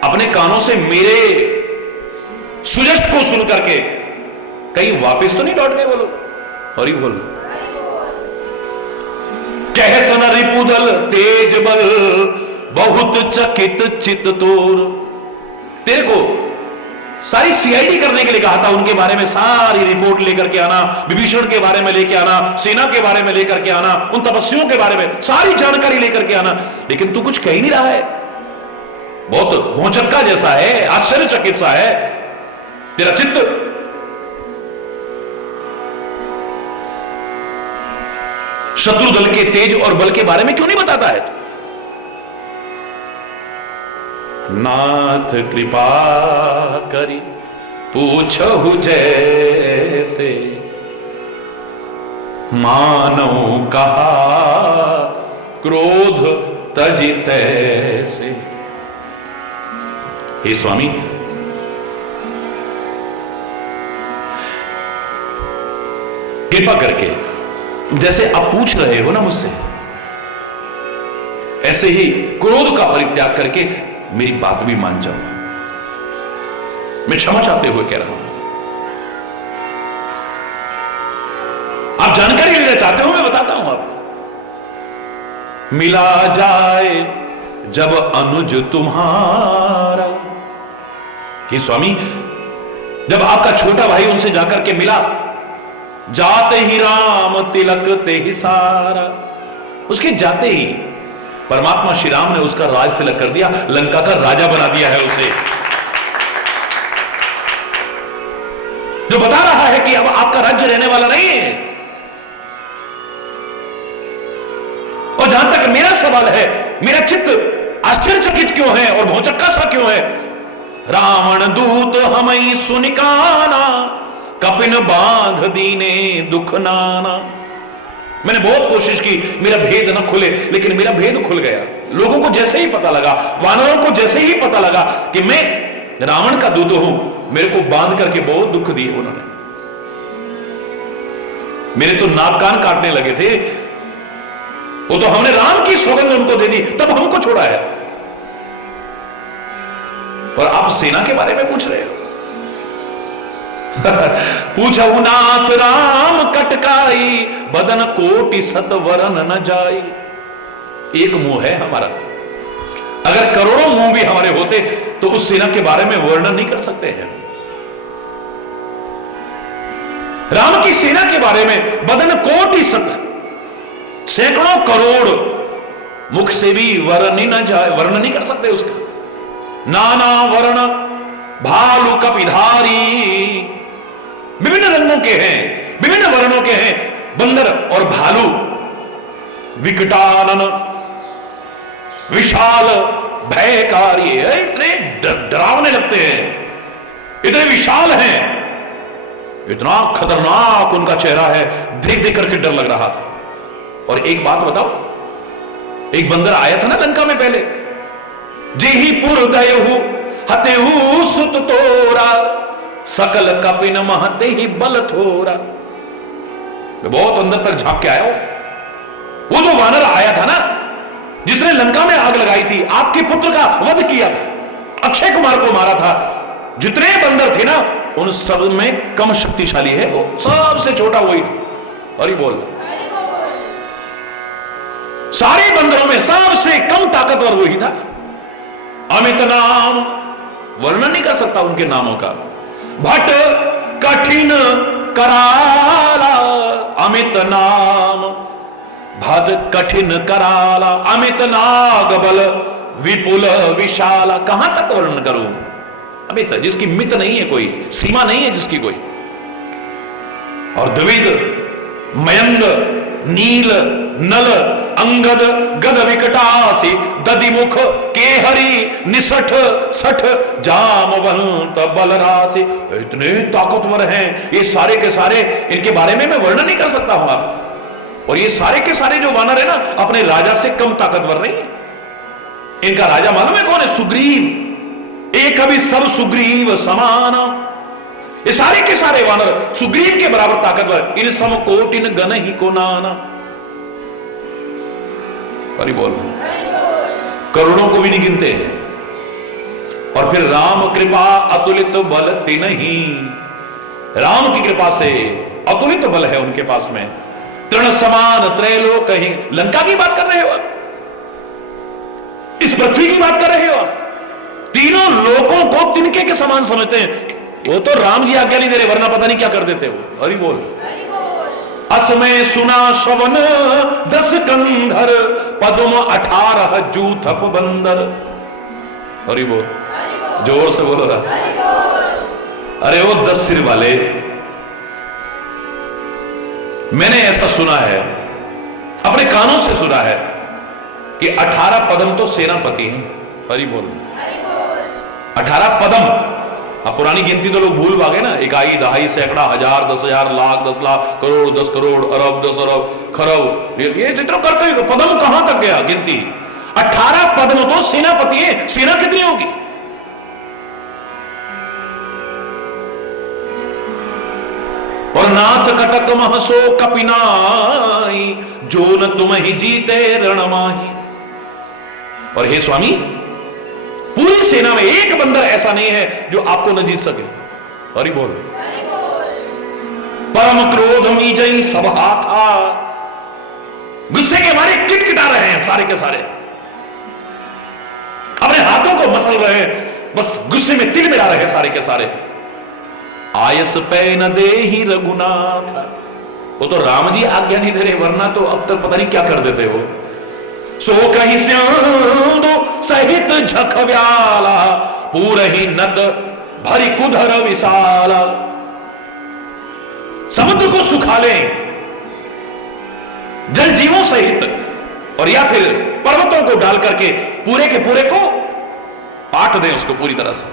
अपने कानों से मेरे सुजस को सुन करके कहीं वापस तो नहीं लौट गए वो लोग? हरि बोल। कह सन रिपुदल तेज बल, बहुत चकित चित तोर। तेरे को सारी सीआईडी करने के लिए कहा था, उनके बारे में सारी रिपोर्ट लेकर के आना, विभीषण के बारे में लेके आना, सेना के बारे में लेकर के आना, उन तपस्वियों के बारे में सारी जानकारी लेकर के आना, लेकिन तू कुछ कह ही नहीं रहा है। बहुत भौचक्का जैसा है, आश्चर्यचकित सा है तेरा चित्त। शत्रु दल के तेज और बल के बारे में क्यों नहीं बताता है? नाथ कृपा करी पूछहु जैसे, मानव कहा क्रोध तजित से। हे स्वामी, कृपा करके जैसे आप पूछ रहे हो ना मुझसे, ऐसे ही क्रोध का परित्याग करके मेरी बात भी मान जाओ। मैं क्षमा चाहते हुए कह रहा हूं। आप जानकारी लेना चाहते हो, मैं बताता हूं आपको। मिला जाए जब अनुज तुम्हारा, हे स्वामी, जब आपका छोटा भाई उनसे जाकर के मिला, जाते ही राम तिलक ते ही सारा, उसके जाते ही परमात्मा श्री राम ने उसका राज तिलक कर दिया, लंका का राजा बना दिया है उसे, जो बता रहा है कि अब आपका राज्य रहने वाला नहीं है। और जहां तक मेरा सवाल है, मेरा चित्त आश्चर्यचकित क्यों है और भौचक्का सा क्यों है? रावण दूत हमई सुनिकाना, कपिन बांध दीने दुख नाना। मैंने बहुत कोशिश की मेरा भेद न खुले, लेकिन मेरा भेद खुल गया। लोगों को जैसे ही पता लगा, वानरों को जैसे ही पता लगा कि मैं रावण का दूत हूं, मेरे को बांध करके बहुत दुख दिए उन्होंने। मेरे तो नाक कान काटने लगे थे। वो तो हमने राम की सौगंध उनको दे दी, तब हमको छोड़ा है। और आप सेना के बारे में पूछ रहे हो। पूछा नाथ राम कटकाई, बदन कोटि सत वरन न जाई। एक मुंह है हमारा, अगर करोड़ों मुंह भी हमारे होते तो उस सेना के बारे में वर्णन नहीं कर सकते हैं। राम की सेना के बारे में बदन कोटि सत, सैकड़ों करोड़ मुख से भी वर्णन नहीं कर सकते उसका। नाना वर्ण भालू कपिधारी, विभिन्न रंगों के हैं, विभिन्न वर्णों के हैं बंदर और भालू। विकटानन विशाल भयकारी, इतने डरावने लगते हैं, इतने विशाल हैं, इतना खतरनाक उनका चेहरा है, देख देख करके डर लग रहा था। और एक बात बताओ, एक बंदर आया था ना लंका में पहले, जेही पुर दयहु हतेहु सुत तोरा, सकल कपिन महते ही बल थोरा। मैं बहुत अंदर तक झांक के आया हूं। वो जो वानर आया था ना, जिसने लंका में आग लगाई थी, आपके पुत्र का वध किया था, अक्षय कुमार को मारा था, जितने बंदर थे ना उन सब में कम शक्तिशाली है वो, सबसे छोटा वही था। और ये बोल, सारे बंदरों में सबसे कम ताकतवर वही था। अमित नाम, वर्णन नहीं कर सकता उनके नामों का। भट कठिन कराला, अमित नाम भट कठिन कराला, अमित नाग बल विपुल विशाला। कहां तक वर्णन करूं? अमित, जिसकी मित नहीं है कोई, सीमा नहीं है जिसकी कोई। और द्विविध मयंग नील नल अंगद गद विकटासी, दधिमुख केहरी निसठ सठ जामवंत बलरासी। इतने ताकतवर हैं ये सारे के सारे, इनके बारे में मैं वर्णन नहीं कर सकता हूं आप। और ये सारे के सारे जो वानर है ना, अपने राजा से कम ताकतवर नहीं है। इनका राजा मालूम है कौन है? सुग्रीव। एक अभी सब सुग्रीव समान, ये सारे के सारे वानर सुग्रीव के बराबर ताकतवर। इन सम कोटिन गण ही को नाना। अरे बोल, करोड़ों को भी नहीं गिनते हैं। और फिर राम कृपा अतुलित बल तिन्हि, राम की कृपा से अतुलित बल है उनके पास में। तृण समान त्रैलोक ही, लंका की बात कर रहे हो आप, इस पृथ्वी की बात कर रहे हो आप। तीनों लोकों को तिनके के समान समझते हैं। वो तो राम जी आज्ञा नहीं दे रहे, वरना पता नहीं क्या कर देते वो। हरि बोल। असमय सुना श्रवण 10 कंधर, पद्म 18 जूथप बंदर। हरि बोल, जोर से बोलो ना। अरे वो 10 सिर वाले, मैंने ऐसा सुना है, अपने कानों से सुना है कि 18 पद्म तो सेनापति हैं। हरि बोल। 18 पद्म, अब पुरानी गिनती तो लोग भूल भागे ना, इकाई दहाई सैकड़ा हजार 10,000 लाख 10 लाख करोड़ 10 करोड़ अरब 10 अरब खरब, ये जितना करते पद्म कहां तक गया गिनती। 18 पद्म तो सेनापति है। सेना कितनी होगी? और नाथ कटक महसो कपिनाई, जो न तुम ही जीते रणमाही। और हे स्वामी, पूरी सेना में एक बंदर ऐसा नहीं है जो आपको न जीत सके। हरि बोल। परम क्रोध मीजई सभा था, गुस्से के मारे किटकिटा रहे हैं सारे के सारे, अपने हाथों को मसल रहे हैं बस गुस्से में तिल मिला रहे सारे के सारे। आयस पे न दे ही रघुनाथ, वो तो राम जी आज्ञा नहीं दे रहे, वरना तो अब तक पता नहीं क्या कर देते हो। सो कहीं सिंधु सहित झखव्याला, पूरही नद भरी कुधर विशाला। समुद्र को सुखा लें जल जीवों सहित, और या फिर पर्वतों को डाल करके पूरे के पूरे को पाट दें, उसको पूरी तरह से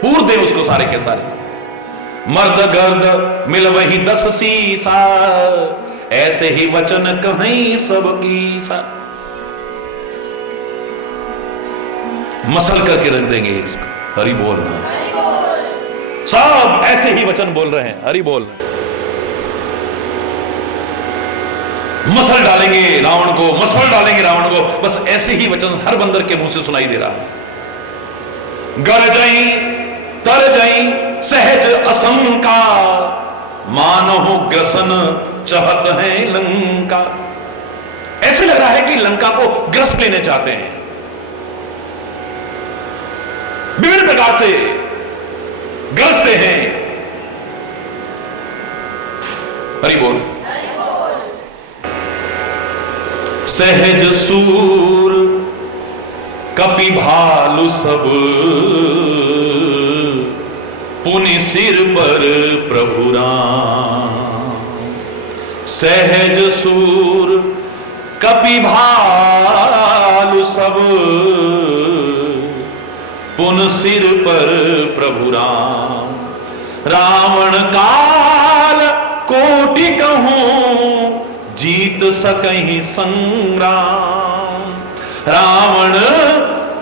पूर दें उसको सारे के सारे। मर्द गर्द मिल वही 10 सीसा, ऐसे ही वचन कहीं सबकी सा। मसल करके रख देंगे इसको, हरि बोल रहे हैं, सब ऐसे ही वचन बोल रहे हैं, हरि बोल रहे हैं। मसल डालेंगे रावण को, मसल डालेंगे रावण को, बस ऐसे ही वचन हर बंदर के मुंह से सुनाई दे रहा है। गरजई तरजई सहज असंका, मानो ग्रसन चाहत है लंका। ऐसे लग रहा है कि लंका को ग्रस लेने चाहते हैं, विभिन्न प्रकार से ग्रसते हैं। हरि बोल। सहज सूर कपि भालु सब, पुनि सिर पर प्रभु राम। सहज सूर कपि भालु सब, पुन सिर पर प्रभु राम। रावण काल कोटि कहूं, जीत सकहीं संग्राम। रावण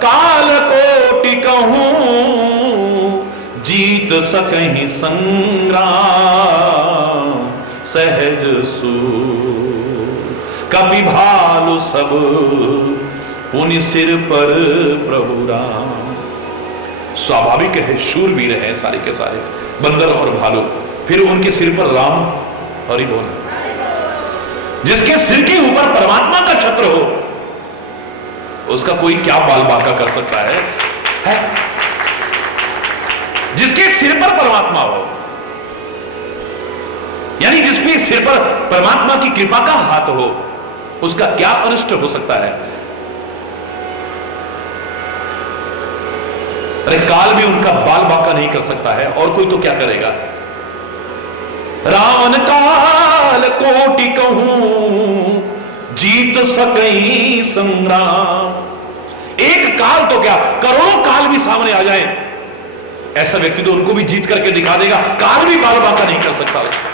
काल कोटि कहूं, जीत सकहीं संग्राम। सहज सूर कपि भालु सब, पुनि सिर पर प्रभु राम। स्वाभाविक है, शूरवीर है सारे के सारे बंदर और भालू, फिर उनके सिर पर राम। हरि बोल। जिसके सिर के ऊपर परमात्मा का छत्र हो, उसका कोई क्या बाल बांका कर सकता है? जिसके सिर पर परमात्मा हो, यानी जिसके सिर पर परमात्मा की कृपा का हाथ हो, उसका क्या अनिष्ट हो सकता है? अरे काल भी उनका बाल बांका नहीं कर सकता है, और कोई तो क्या करेगा? रावण काल कोटि कहूं, जीत सकहीं संग्राम। एक काल तो क्या, करोड़ों काल भी सामने आ जाएं, ऐसा व्यक्ति तो उनको भी जीत करके दिखा देगा, काल भी बाल बांका नहीं कर सकता उसको।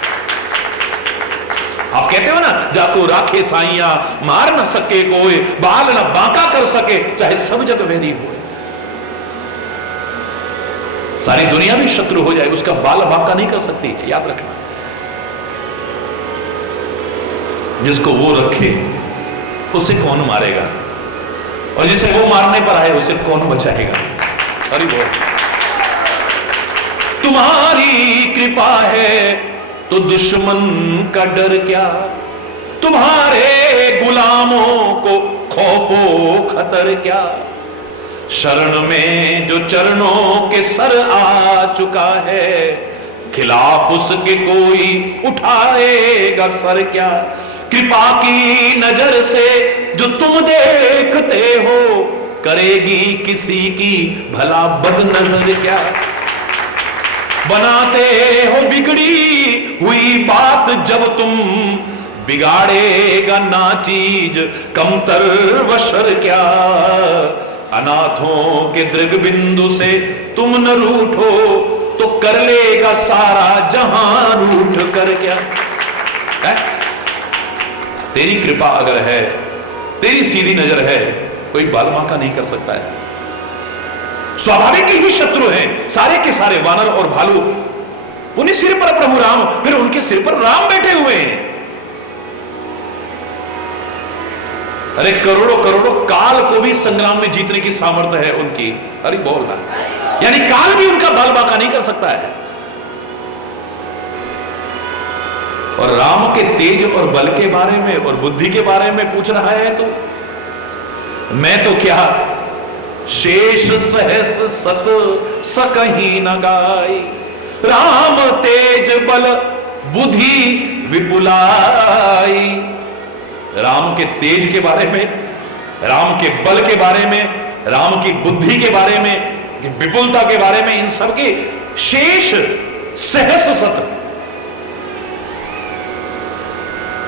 आप कहते हो ना, जाको राखे साइया मार न सके कोई, बाल न बांका कर सके चाहे सब जग वैरी हो। सारी दुनिया भी शत्रु हो जाए, उसका बाल बांका नहीं कर सकती है, याद रखना। जिसको वो रखे उसे कौन मारेगा, और जिसे वो मारने पर आए उसे कौन बचाएगा? हरि बोल। तुम्हारी कृपा है तो दुश्मन का डर क्या, तुम्हारे गुलामों को खौफो खतर क्या। शरण में जो चरणों के सर आ चुका है, खिलाफ उसके कोई उठाएगा सर क्या। कृपा की नजर से जो तुम देखते हो, करेगी किसी की भला बदनजर क्या। बनाते हो बिगड़ी हुई बात जब तुम, बिगाड़ेगा ना चीज कमतर वशर क्या। अनाथों के दृग बिंदु से तुम न रूठो, तो कर लेगा सारा जहां रूठ कर क्या है? तेरी कृपा अगर है, तेरी सीधी नजर है, कोई बाल बांका नहीं कर सकता है। स्वाभाविक ही शत्रु हैं सारे के सारे वानर और भालू। उन्हीं सिर पर प्रभु राम, फिर उनके सिर पर राम बैठे हुए हैं। अरे करोड़ों करोड़ों काल को भी संग्राम में जीतने की सामर्थ्य है उनकी। अरे बोल रहा, यानी काल भी उनका बाल बांका नहीं कर सकता है। और राम के तेज और बल के बारे में और बुद्धि के बारे में पूछ रहा है, तो मैं तो क्या शेष सहस सत सकहीं न गाय। राम तेज बल बुद्धि विपुलाई। राम के तेज के बारे में, राम के बल के बारे में, राम की बुद्धि के बारे में, विपुलता के बारे में, इन सब के शेष सहस सत,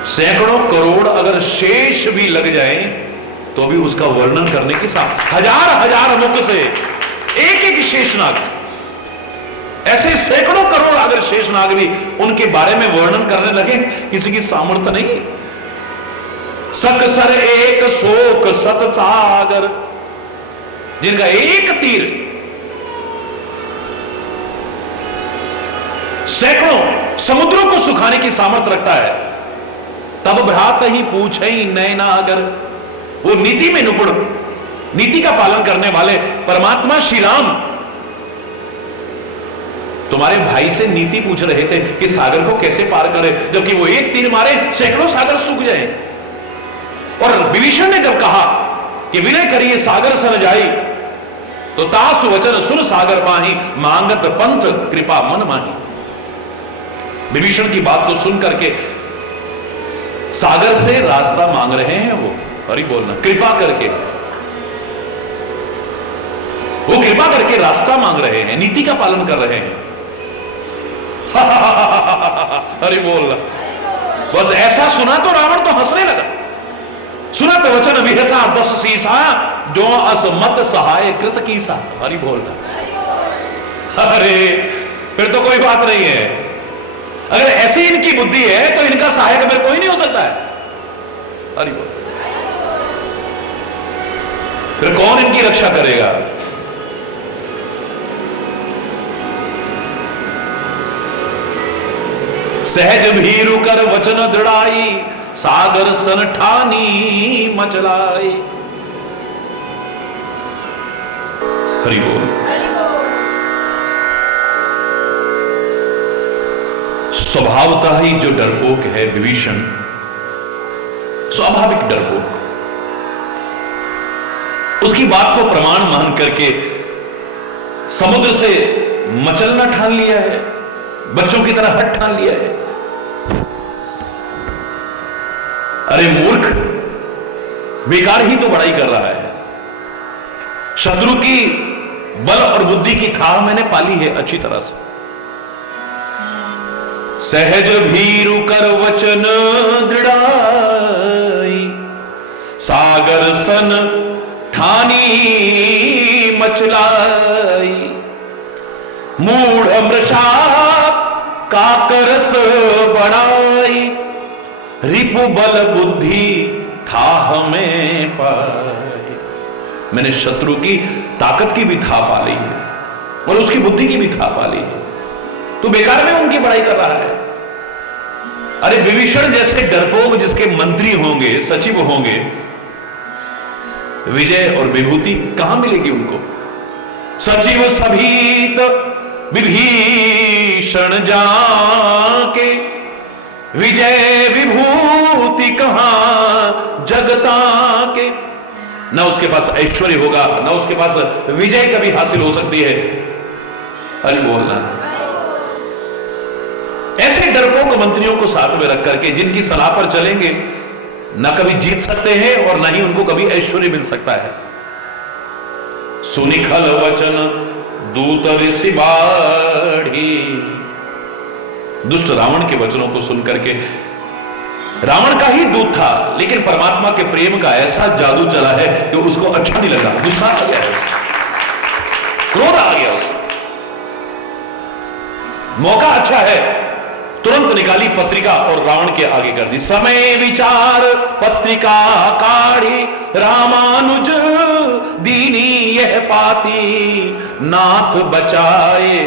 सैकड़ों करोड़ अगर शेष भी लग जाए तो भी उसका वर्णन करने के साथ हजार हजार मुख से एक एक शेषनाग, ऐसे सैकड़ों करोड़ अगर शेषनाग भी उनके बारे में वर्णन करने लगे, किसी की सामर्थ्य नहीं। सकसर एक शोक सत सागर, जिनका एक तीर सैकड़ों समुद्रों को सुखाने की सामर्थ्य रखता है। तब भ्रात ही पूछे नैना अगर, वो नीति में निपुण, नीति का पालन करने वाले परमात्मा श्री राम तुम्हारे भाई से नीति पूछ रहे थे कि सागर को कैसे पार करें, जबकि वो एक तीर मारे सैकड़ों सागर सूख जाए। और विभीषण ने जब कहा कि विनय करिए सागर सन जाई, तो तासु वचन सुन सागर माही, मांगत पंथ कृपा मन माही। विभीषण की बात को सुन करके सागर से रास्ता मांग रहे हैं वो, हरि बोलना, कृपा करके, वो कृपा करके रास्ता मांग रहे हैं, नीति का पालन कर रहे हैं। हरि बोलना। बस ऐसा सुना तो रावण तो हंसने लगा। सुनत वचन विहसा 10 सीसा, जो असमत सहाय कृत कीसा। हरि बोलना। अरे फिर तो कोई बात नहीं है, अगर ऐसी इनकी बुद्धि है तो इनका सहायक मेरे कोई नहीं हो सकता है। हरि बोल। फिर कौन इनकी रक्षा करेगा? सहज भीरु कर वचन दृढ़ाई, सागर सन ठानी मचलाई। हरि बोल। स्वभावतः ही जो डरपोक है विभीषण, स्वाभाविक डरपोक, उसकी बात को प्रमाण मान करके समुद्र से मचलना ठान लिया है, बच्चों की तरह हट ठान लिया है। अरे मूर्ख, बेकार ही तो बड़ाई कर रहा है। शत्रु की बल और बुद्धि की थाह मैंने पाली है अच्छी तरह से। सहज भीरु कर वचन दृढ़ाई, सागर सन ठानी मचलाई। मूढ़ मृषा काकरस बढ़ाई, रिपु बल बुद्धि था हमें पाई। मैंने शत्रु की ताकत की भी था पा ली है और उसकी बुद्धि की भी था पा ली है। तो बेकार में उनकी बड़ाई कर रहा है। अरे विभीषण जैसे डरपोक जिसके मंत्री होंगे, सचिव होंगे, विजय और विभूति कहां मिलेगी उनको? सचिव सभीत विभीषण जाके, विजय विभूति कहां जगता के। ना उसके पास ऐश्वर्य होगा, ना उसके पास विजय कभी हासिल हो सकती है। हरि बोलना। ऐसे डरपोक मंत्रियों को साथ में रख करके जिनकी सलाह पर चलेंगे, ना कभी जीत सकते हैं और ना ही उनको कभी ऐश्वर्य मिल सकता है। सुनिखल वचन दूत ऋषि बाढ़ी। दुष्ट रावण के वचनों को सुनकर के, रावण का ही दूत था लेकिन परमात्मा के प्रेम का ऐसा जादू चला है कि उसको अच्छा नहीं लगा, गुस्सा आ गया है, क्रोध आ गया उससे। मौका अच्छा है, तुरंत निकाली पत्रिका और रावण के आगे कर दी। समय विचार पत्रिका काढ़ी, रामानुज दीनी यह पाती, नाथ बचाए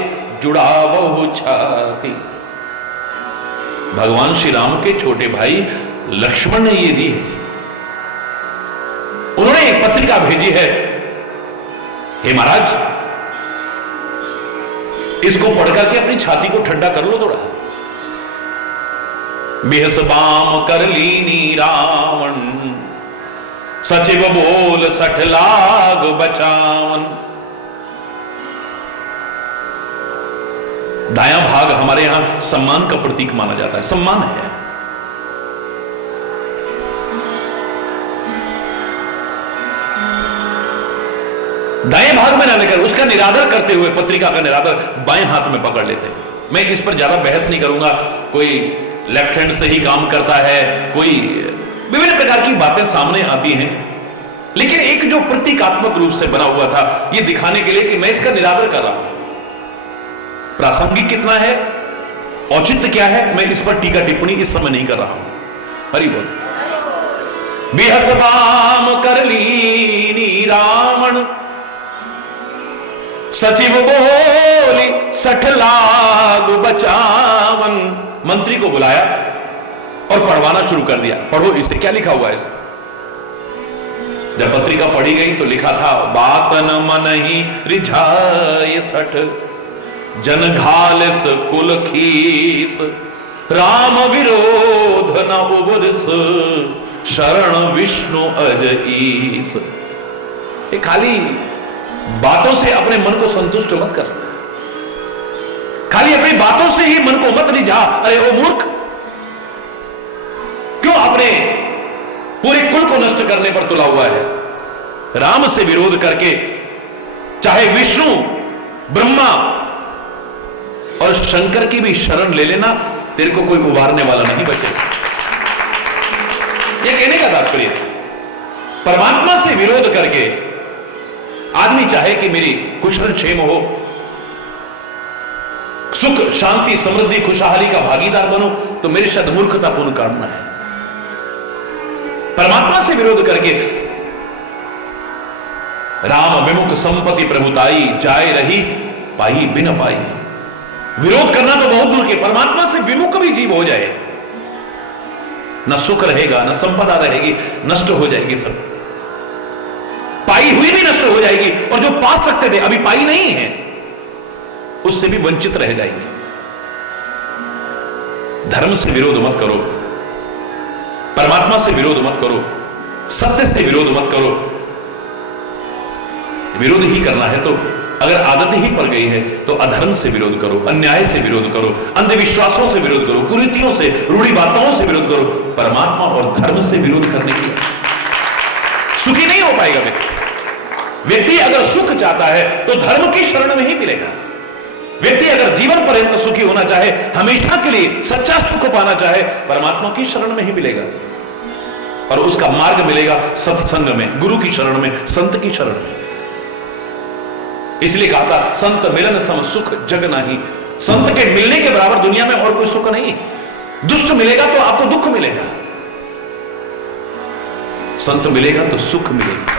जुड़ा बहु छाती। भगवान श्री राम के छोटे भाई लक्ष्मण ने ये दी है। उन्होंने एक पत्रिका भेजी है, हे महाराज इसको पढ़कर के अपनी छाती को ठंडा कर लो थोड़ा। बिहस बाम कर लीनी रावण, सचिव बोल 60 लाख बचावन। दायां भाग हमारे यहां सम्मान का प्रतीक माना जाता है, सम्मान है। दाएं भाग में ना लेकर उसका निरादर करते हुए पत्रिका का निरादर बाएं हाथ में पकड़ लेते हैं। मैं इस पर ज्यादा बहस नहीं करूंगा। कोई लेफ्ट हैंड से ही काम करता है, कोई विभिन्न प्रकार की बातें सामने आती हैं, लेकिन एक जो प्रतीकात्मक रूप से बना हुआ था, यह दिखाने के लिए कि मैं इसका निरादर कर रहा हूं। प्रासंगिक कितना है, औचित्य क्या है, मैं इस पर टीका टिप्पणी इस समय नहीं कर रहा हूं। हरि बोल। बिहसबाम कर लीनी रावण, सचिव बोली 60 लाख बचावन। मंत्री को बुलाया और पढ़वाना शुरू कर दिया। पढ़ो, इसे क्या लिखा हुआ है। जब पत्रिका पढ़ी गई तो लिखा था, बातन मन ही रिझाए 60, जन घालिस कुल खीस, राम विरोध न उबरस, शरण विष्णु अज ईस। ये खाली बातों से अपने मन को संतुष्ट मत कर, खाली अपनी बातों से ही मन को मत रिझा। अरे ओ मूर्ख, क्यों अपने पूरे कुल को नष्ट करने पर तुला हुआ है। राम से विरोध करके चाहे विष्णु, ब्रह्मा और शंकर की भी शरण ले लेना, तेरे को कोई उबारने वाला नहीं बचेगा। यह कहने का तात्पर्य परमात्मा से विरोध करके आदमी चाहे कि मेरी कुशल क्षेम हो, सुख शांति समृद्धि खुशहाली का भागीदार बनो, तो मेरे शायद मूर्खतापूर्ण कामना है। परमात्मा से विरोध करके राम विमुख संपत्ति प्रभुताई, जाए रही पाई बिन पाई। विरोध करना तो बहुत दूर के, परमात्मा से विमुख भी जीव हो जाए, न सुख रहेगा, न संपदा रहेगी, नष्ट हो जाएगी सब। पाई हुई भी नष्ट हो जाएगी, और जो पा सकते थे अभी पाई नहीं है, उससे भी वंचित रह जाएंगे। धर्म से विरोध मत करो, परमात्मा से विरोध मत करो, सत्य से विरोध मत करो। विरोध ही करना है तो अगर आदत ही पड़ गई है तो अधर्म से विरोध करो, अन्याय से विरोध करो, अंधविश्वासों से विरोध करो, कुरीतियों से, रूढ़िवादिताओं से विरोध करो। परमात्मा और धर्म से विरोध करने के सुखी नहीं हो पाएगा व्यक्ति। व्यक्ति अगर सुख चाहता है तो धर्म की शरण में ही मिलेगा। व्यक्ति अगर जीवन पर्यंत सुखी होना चाहे, हमेशा के लिए सच्चा सुख पाना चाहे, परमात्मा की शरण में ही मिलेगा। और उसका मार्ग मिलेगा सत्संग में, गुरु की शरण में, संत की शरण में। इसलिए कहा था, संत मिलन सम सुख जग नहीं। संत के मिलने के बराबर दुनिया में और कोई सुख नहीं। दुष्ट मिलेगा तो आपको दुख मिलेगा, संत मिलेगा तो सुख मिलेगा।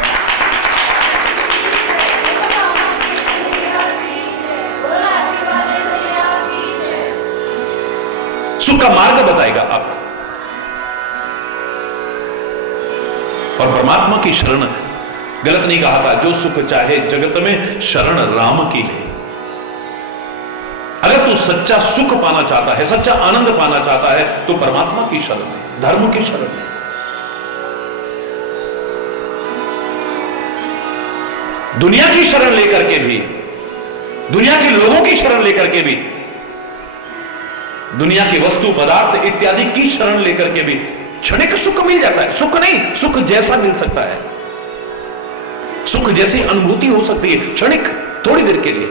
सुख का मार्ग बताएगा आपको। और परमात्मा की शरण, गलत नहीं कहा था, जो सुख चाहे जगत में शरण राम की ले। अगर तू सच्चा सुख पाना चाहता है, सच्चा आनंद पाना चाहता है, तो परमात्मा की शरण है, धर्म की शरण है। दुनिया की शरण लेकर के भी, दुनिया के लोगों की शरण लेकर के भी, दुनिया के वस्तु पदार्थ इत्यादि की शरण लेकर के भी क्षणिक सुख मिल जाता है। सुख नहीं, सुख जैसा मिल सकता है, सुख जैसी अनुभूति हो सकती है क्षणिक, थोड़ी देर के लिए,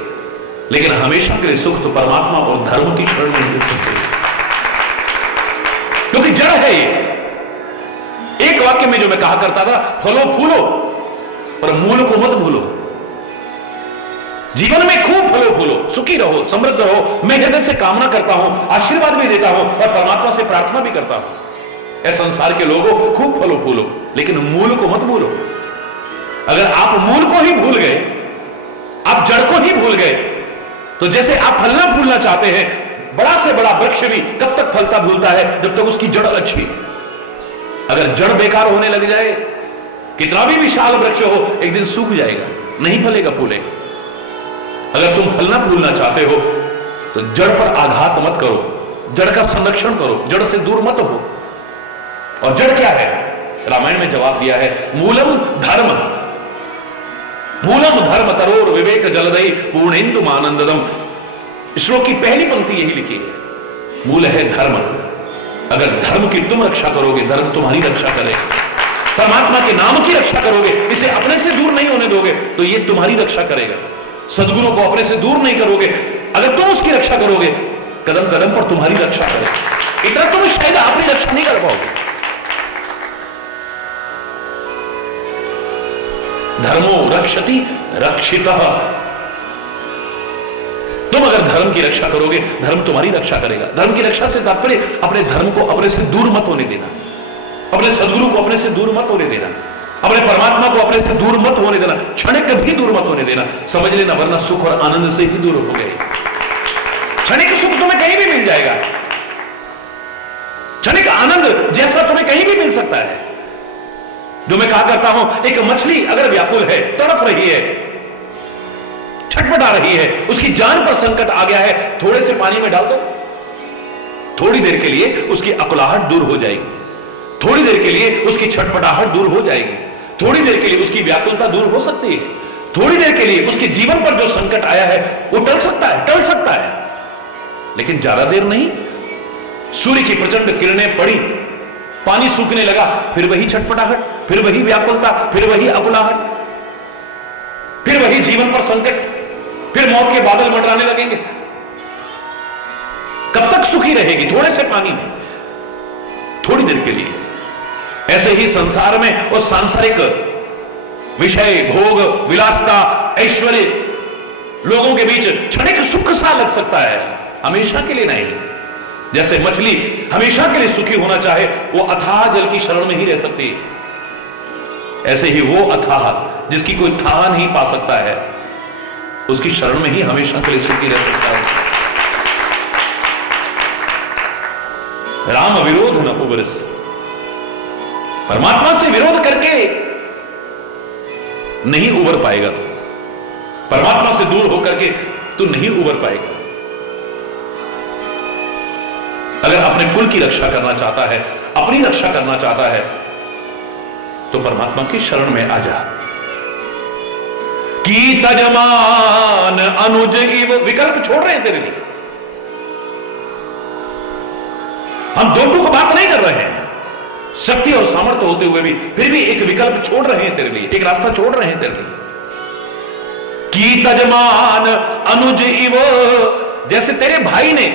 लेकिन हमेशा के लिए सुख तो परमात्मा और धर्म की शरण में मिल सकती है, क्योंकि जड़ है ये। एक वाक्य में जो मैं कहा करता था, फलो फूलो पर मूल को मत भूलो। जीवन में खूब फलो फूलो, सुखी रहो, समृद्ध रहो। मैं हृदय से कामना करता हूं, आशीर्वाद भी देता हूं और परमात्मा से प्रार्थना भी करता हूं, ऐ संसार के लोगों खूब फलो फूलो, लेकिन मूल को मत भूलो। अगर आप मूल को ही भूल गए, आप जड़ को ही भूल गए, तो जैसे आप फलना फूलना चाहते हैं, बड़ा से बड़ा वृक्ष भी कब तक फलता फूलता है, जब तक उसकी जड़ अच्छी है। अगर जड़ बेकार होने लग जाए, कितना भी विशाल वृक्ष हो, एक दिन सूख जाएगा, नहीं फलेगा फूलेगा। अगर तुम फलना फूलना चाहते हो तो जड़ पर आघात मत करो, जड़ का संरक्षण करो, जड़ से दूर मत हो। और जड़ क्या है? रामायण में जवाब दिया है, मूलम धर्म, मूलम धर्म तरोर विवेक जलदई पूर्णेन्दु मानंददम। श्लोक की पहली पंक्ति यही लिखी है, मूल है धर्म। अगर धर्म की तुम रक्षा करोगे, धर्म तुम्हारी रक्षा करेगा। परमात्मा के नाम की रक्षा करोगे, इसे अपने से दूर नहीं होने दोगे, तो ये तुम्हारी रक्षा करेगा। सद्गुरु को अपने से दूर नहीं करोगे, अगर तुम उसकी रक्षा करोगे, कदम कदम पर तुम्हारी रक्षा करेगा। इतना तुम शायद अपनी रक्षा नहीं कर पाओगे। धर्मो रक्षति रक्षितः। तुम अगर धर्म की रक्षा करोगे, धर्म तुम्हारी रक्षा करेगा। धर्म की रक्षा से तात्पर्य अपने धर्म को अपने से दूर मत होने देना, अपने सदगुरु को अपने से दूर मत होने देना, अपने परमात्मा को अपने से दूर मत होने देना, क्षणिक भी दूर मत होने देना। समझ लेना, वरना सुख और आनंद से ही दूर हो गए। क्षणिक सुख तुम्हें कहीं भी मिल जाएगा, क्षणिक आनंद जैसा तुम्हें कहीं भी मिल सकता है। जो मैं कहा करता हूं, एक मछली अगर व्याकुल है, तड़फ रही है, छटपटा रही है, उसकी जान पर संकट आ गया है, थोड़े से पानी में डाल दो, थोड़ी देर के लिए उसकी अकुलाहट दूर हो जाएगी, थोड़ी देर के लिए उसकी छटपटाहट दूर हो जाएगी, थोड़ी देर के लिए उसकी व्याकुलता दूर हो सकती है, थोड़ी देर के लिए उसके जीवन पर जो संकट आया है वो टल सकता है, लेकिन ज्यादा देर नहीं। सूर्य की प्रचंड किरणें पड़ी, पानी सूखने लगा, फिर वही छटपटाहट, फिर वही व्याकुलता, फिर वही अकुलाहट, फिर वही जीवन पर संकट, फिर मौत के बादल मंडराने लगेंगे। कब तक सुखी रहेगी? थोड़े से पानी में, थोड़ी देर के लिए। ऐसे ही संसार में और सांसारिक विषय, भोग, विलासता, ऐश्वर्य, लोगों के बीच क्षणिक सुख सा लग सकता है, हमेशा के लिए नहीं। जैसे मछली हमेशा के लिए सुखी होना चाहे, वो अथाह जल की शरण में ही रह सकती है, ऐसे ही वो अथाह जिसकी कोई थाह नहीं पा सकता है, उसकी शरण में ही हमेशा के लिए सुखी रह सकता है। राम विरोध न उबरस। परमात्मा से विरोध करके नहीं उबर पाएगा, तो परमात्मा से दूर होकर के तू नहीं उबर पाएगा। अगर अपने कुल की रक्षा करना चाहता है, अपनी रक्षा करना चाहता है, तो परमात्मा की शरण में आ जा। की तजमान अनुज इव, विकल्प छोड़ रहे हैं तेरे लिए। हम दो टूक बात नहीं कर रहे हैं, शक्ति और सामर्थ्य होते हुए भी फिर भी एक विकल्प छोड़ रहे हैं तेरे लिए, एक रास्ता छोड़ रहे हैं तेरे लिए। की तजमान अनुज इव, जैसे तेरे भाई ने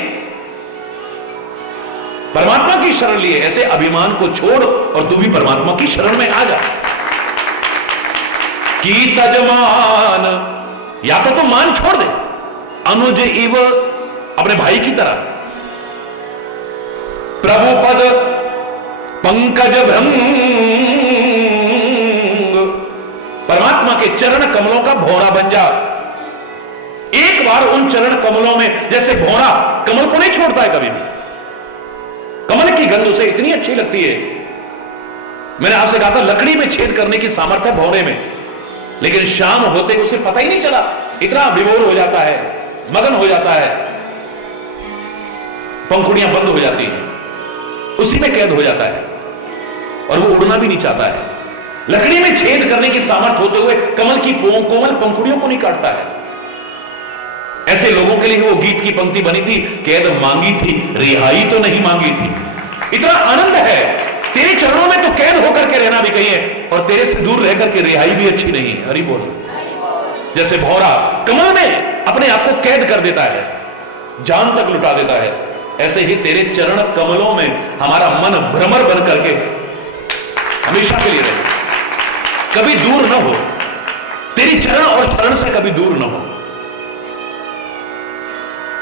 परमात्मा की शरण लिए, ऐसे अभिमान को छोड़ और तू भी परमात्मा की शरण में आ जा। की तजमान, या तो तू मान छोड़ दे, अनुज इव, अपने भाई की तरह। प्रभु पद पंकज भृंग, परमात्मा के चरण कमलों का भौरा बन जा। एक बार उन चरण कमलों में, जैसे भौरा कमल को नहीं छोड़ता है कभी भी, कमल की गंध उसे इतनी अच्छी लगती है। मैंने आपसे कहा था लकड़ी में छेद करने की सामर्थ्य है भौरे में, लेकिन शाम होते उसे पता ही नहीं चला, इतना विभोर हो जाता है, मगन हो जाता है, पंखुड़ियां बंद हो जाती हैं, उसी में कैद हो जाता है और वो उड़ना भी नहीं चाहता है। लकड़ी में छेद करने की सामर्थ्य होते हुए कमल की कोमल पंखुड़ियों को नहीं काटता है। ऐसे लोगों के लिए वो गीत की पंक्ति बनी थी, कैद मांगी थी रिहाई तो नहीं मांगी थी। इतना आनंद है तेरे चरणों में, तो कैद होकर के रहना भी कहीं है और तेरे से दूर रह करके रिहाई भी अच्छी नहीं है। हरि बोल। जैसे भौरा कमल में अपने आप को कैद कर देता है, जान तक लुटा देता है, ऐसे ही तेरे चरण कमलों में हमारा मन भ्रमर बन करके हमेशा के लिए रहे, कभी दूर ना हो, तेरी चरण और शरण से कभी दूर ना हो।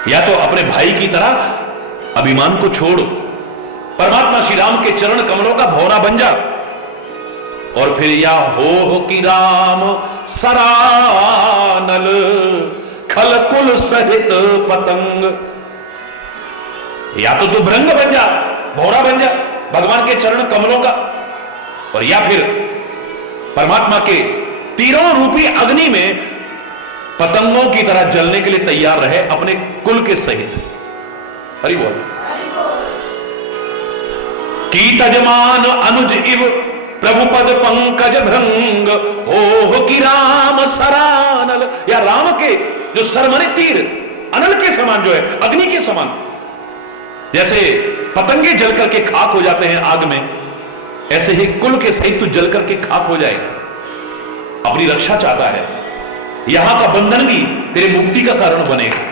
या तो अपने भाई की तरह अभिमान को छोड़, परमात्मा श्री राम के चरण कमलों का भौरा बन जा, और फिर या हो कि राम सरानल खलकुल सहित पतंग, या तो तू भृंग बन जा, भौरा बन जा भगवान के चरण कमलों का, और या फिर परमात्मा के तीरों रूपी अग्नि में पतंगों की तरह जलने के लिए तैयार रहे अपने कुल के सहित। हरि बोल। की तजमान अनुज इव, प्रभु पद पंकज भृंग हो कि राम सरानल, या राम के जो सरमणि तीर अनल के समान जो है, अग्नि के समान, जैसे पतंगे जल करके खाक हो जाते हैं आग में, ऐसे ही कुल के सहित तू जल करके खाक हो जाएगा। अपनी रक्षा चाहता है, यहां का बंधन भी तेरे मुक्ति का कारण बनेगा।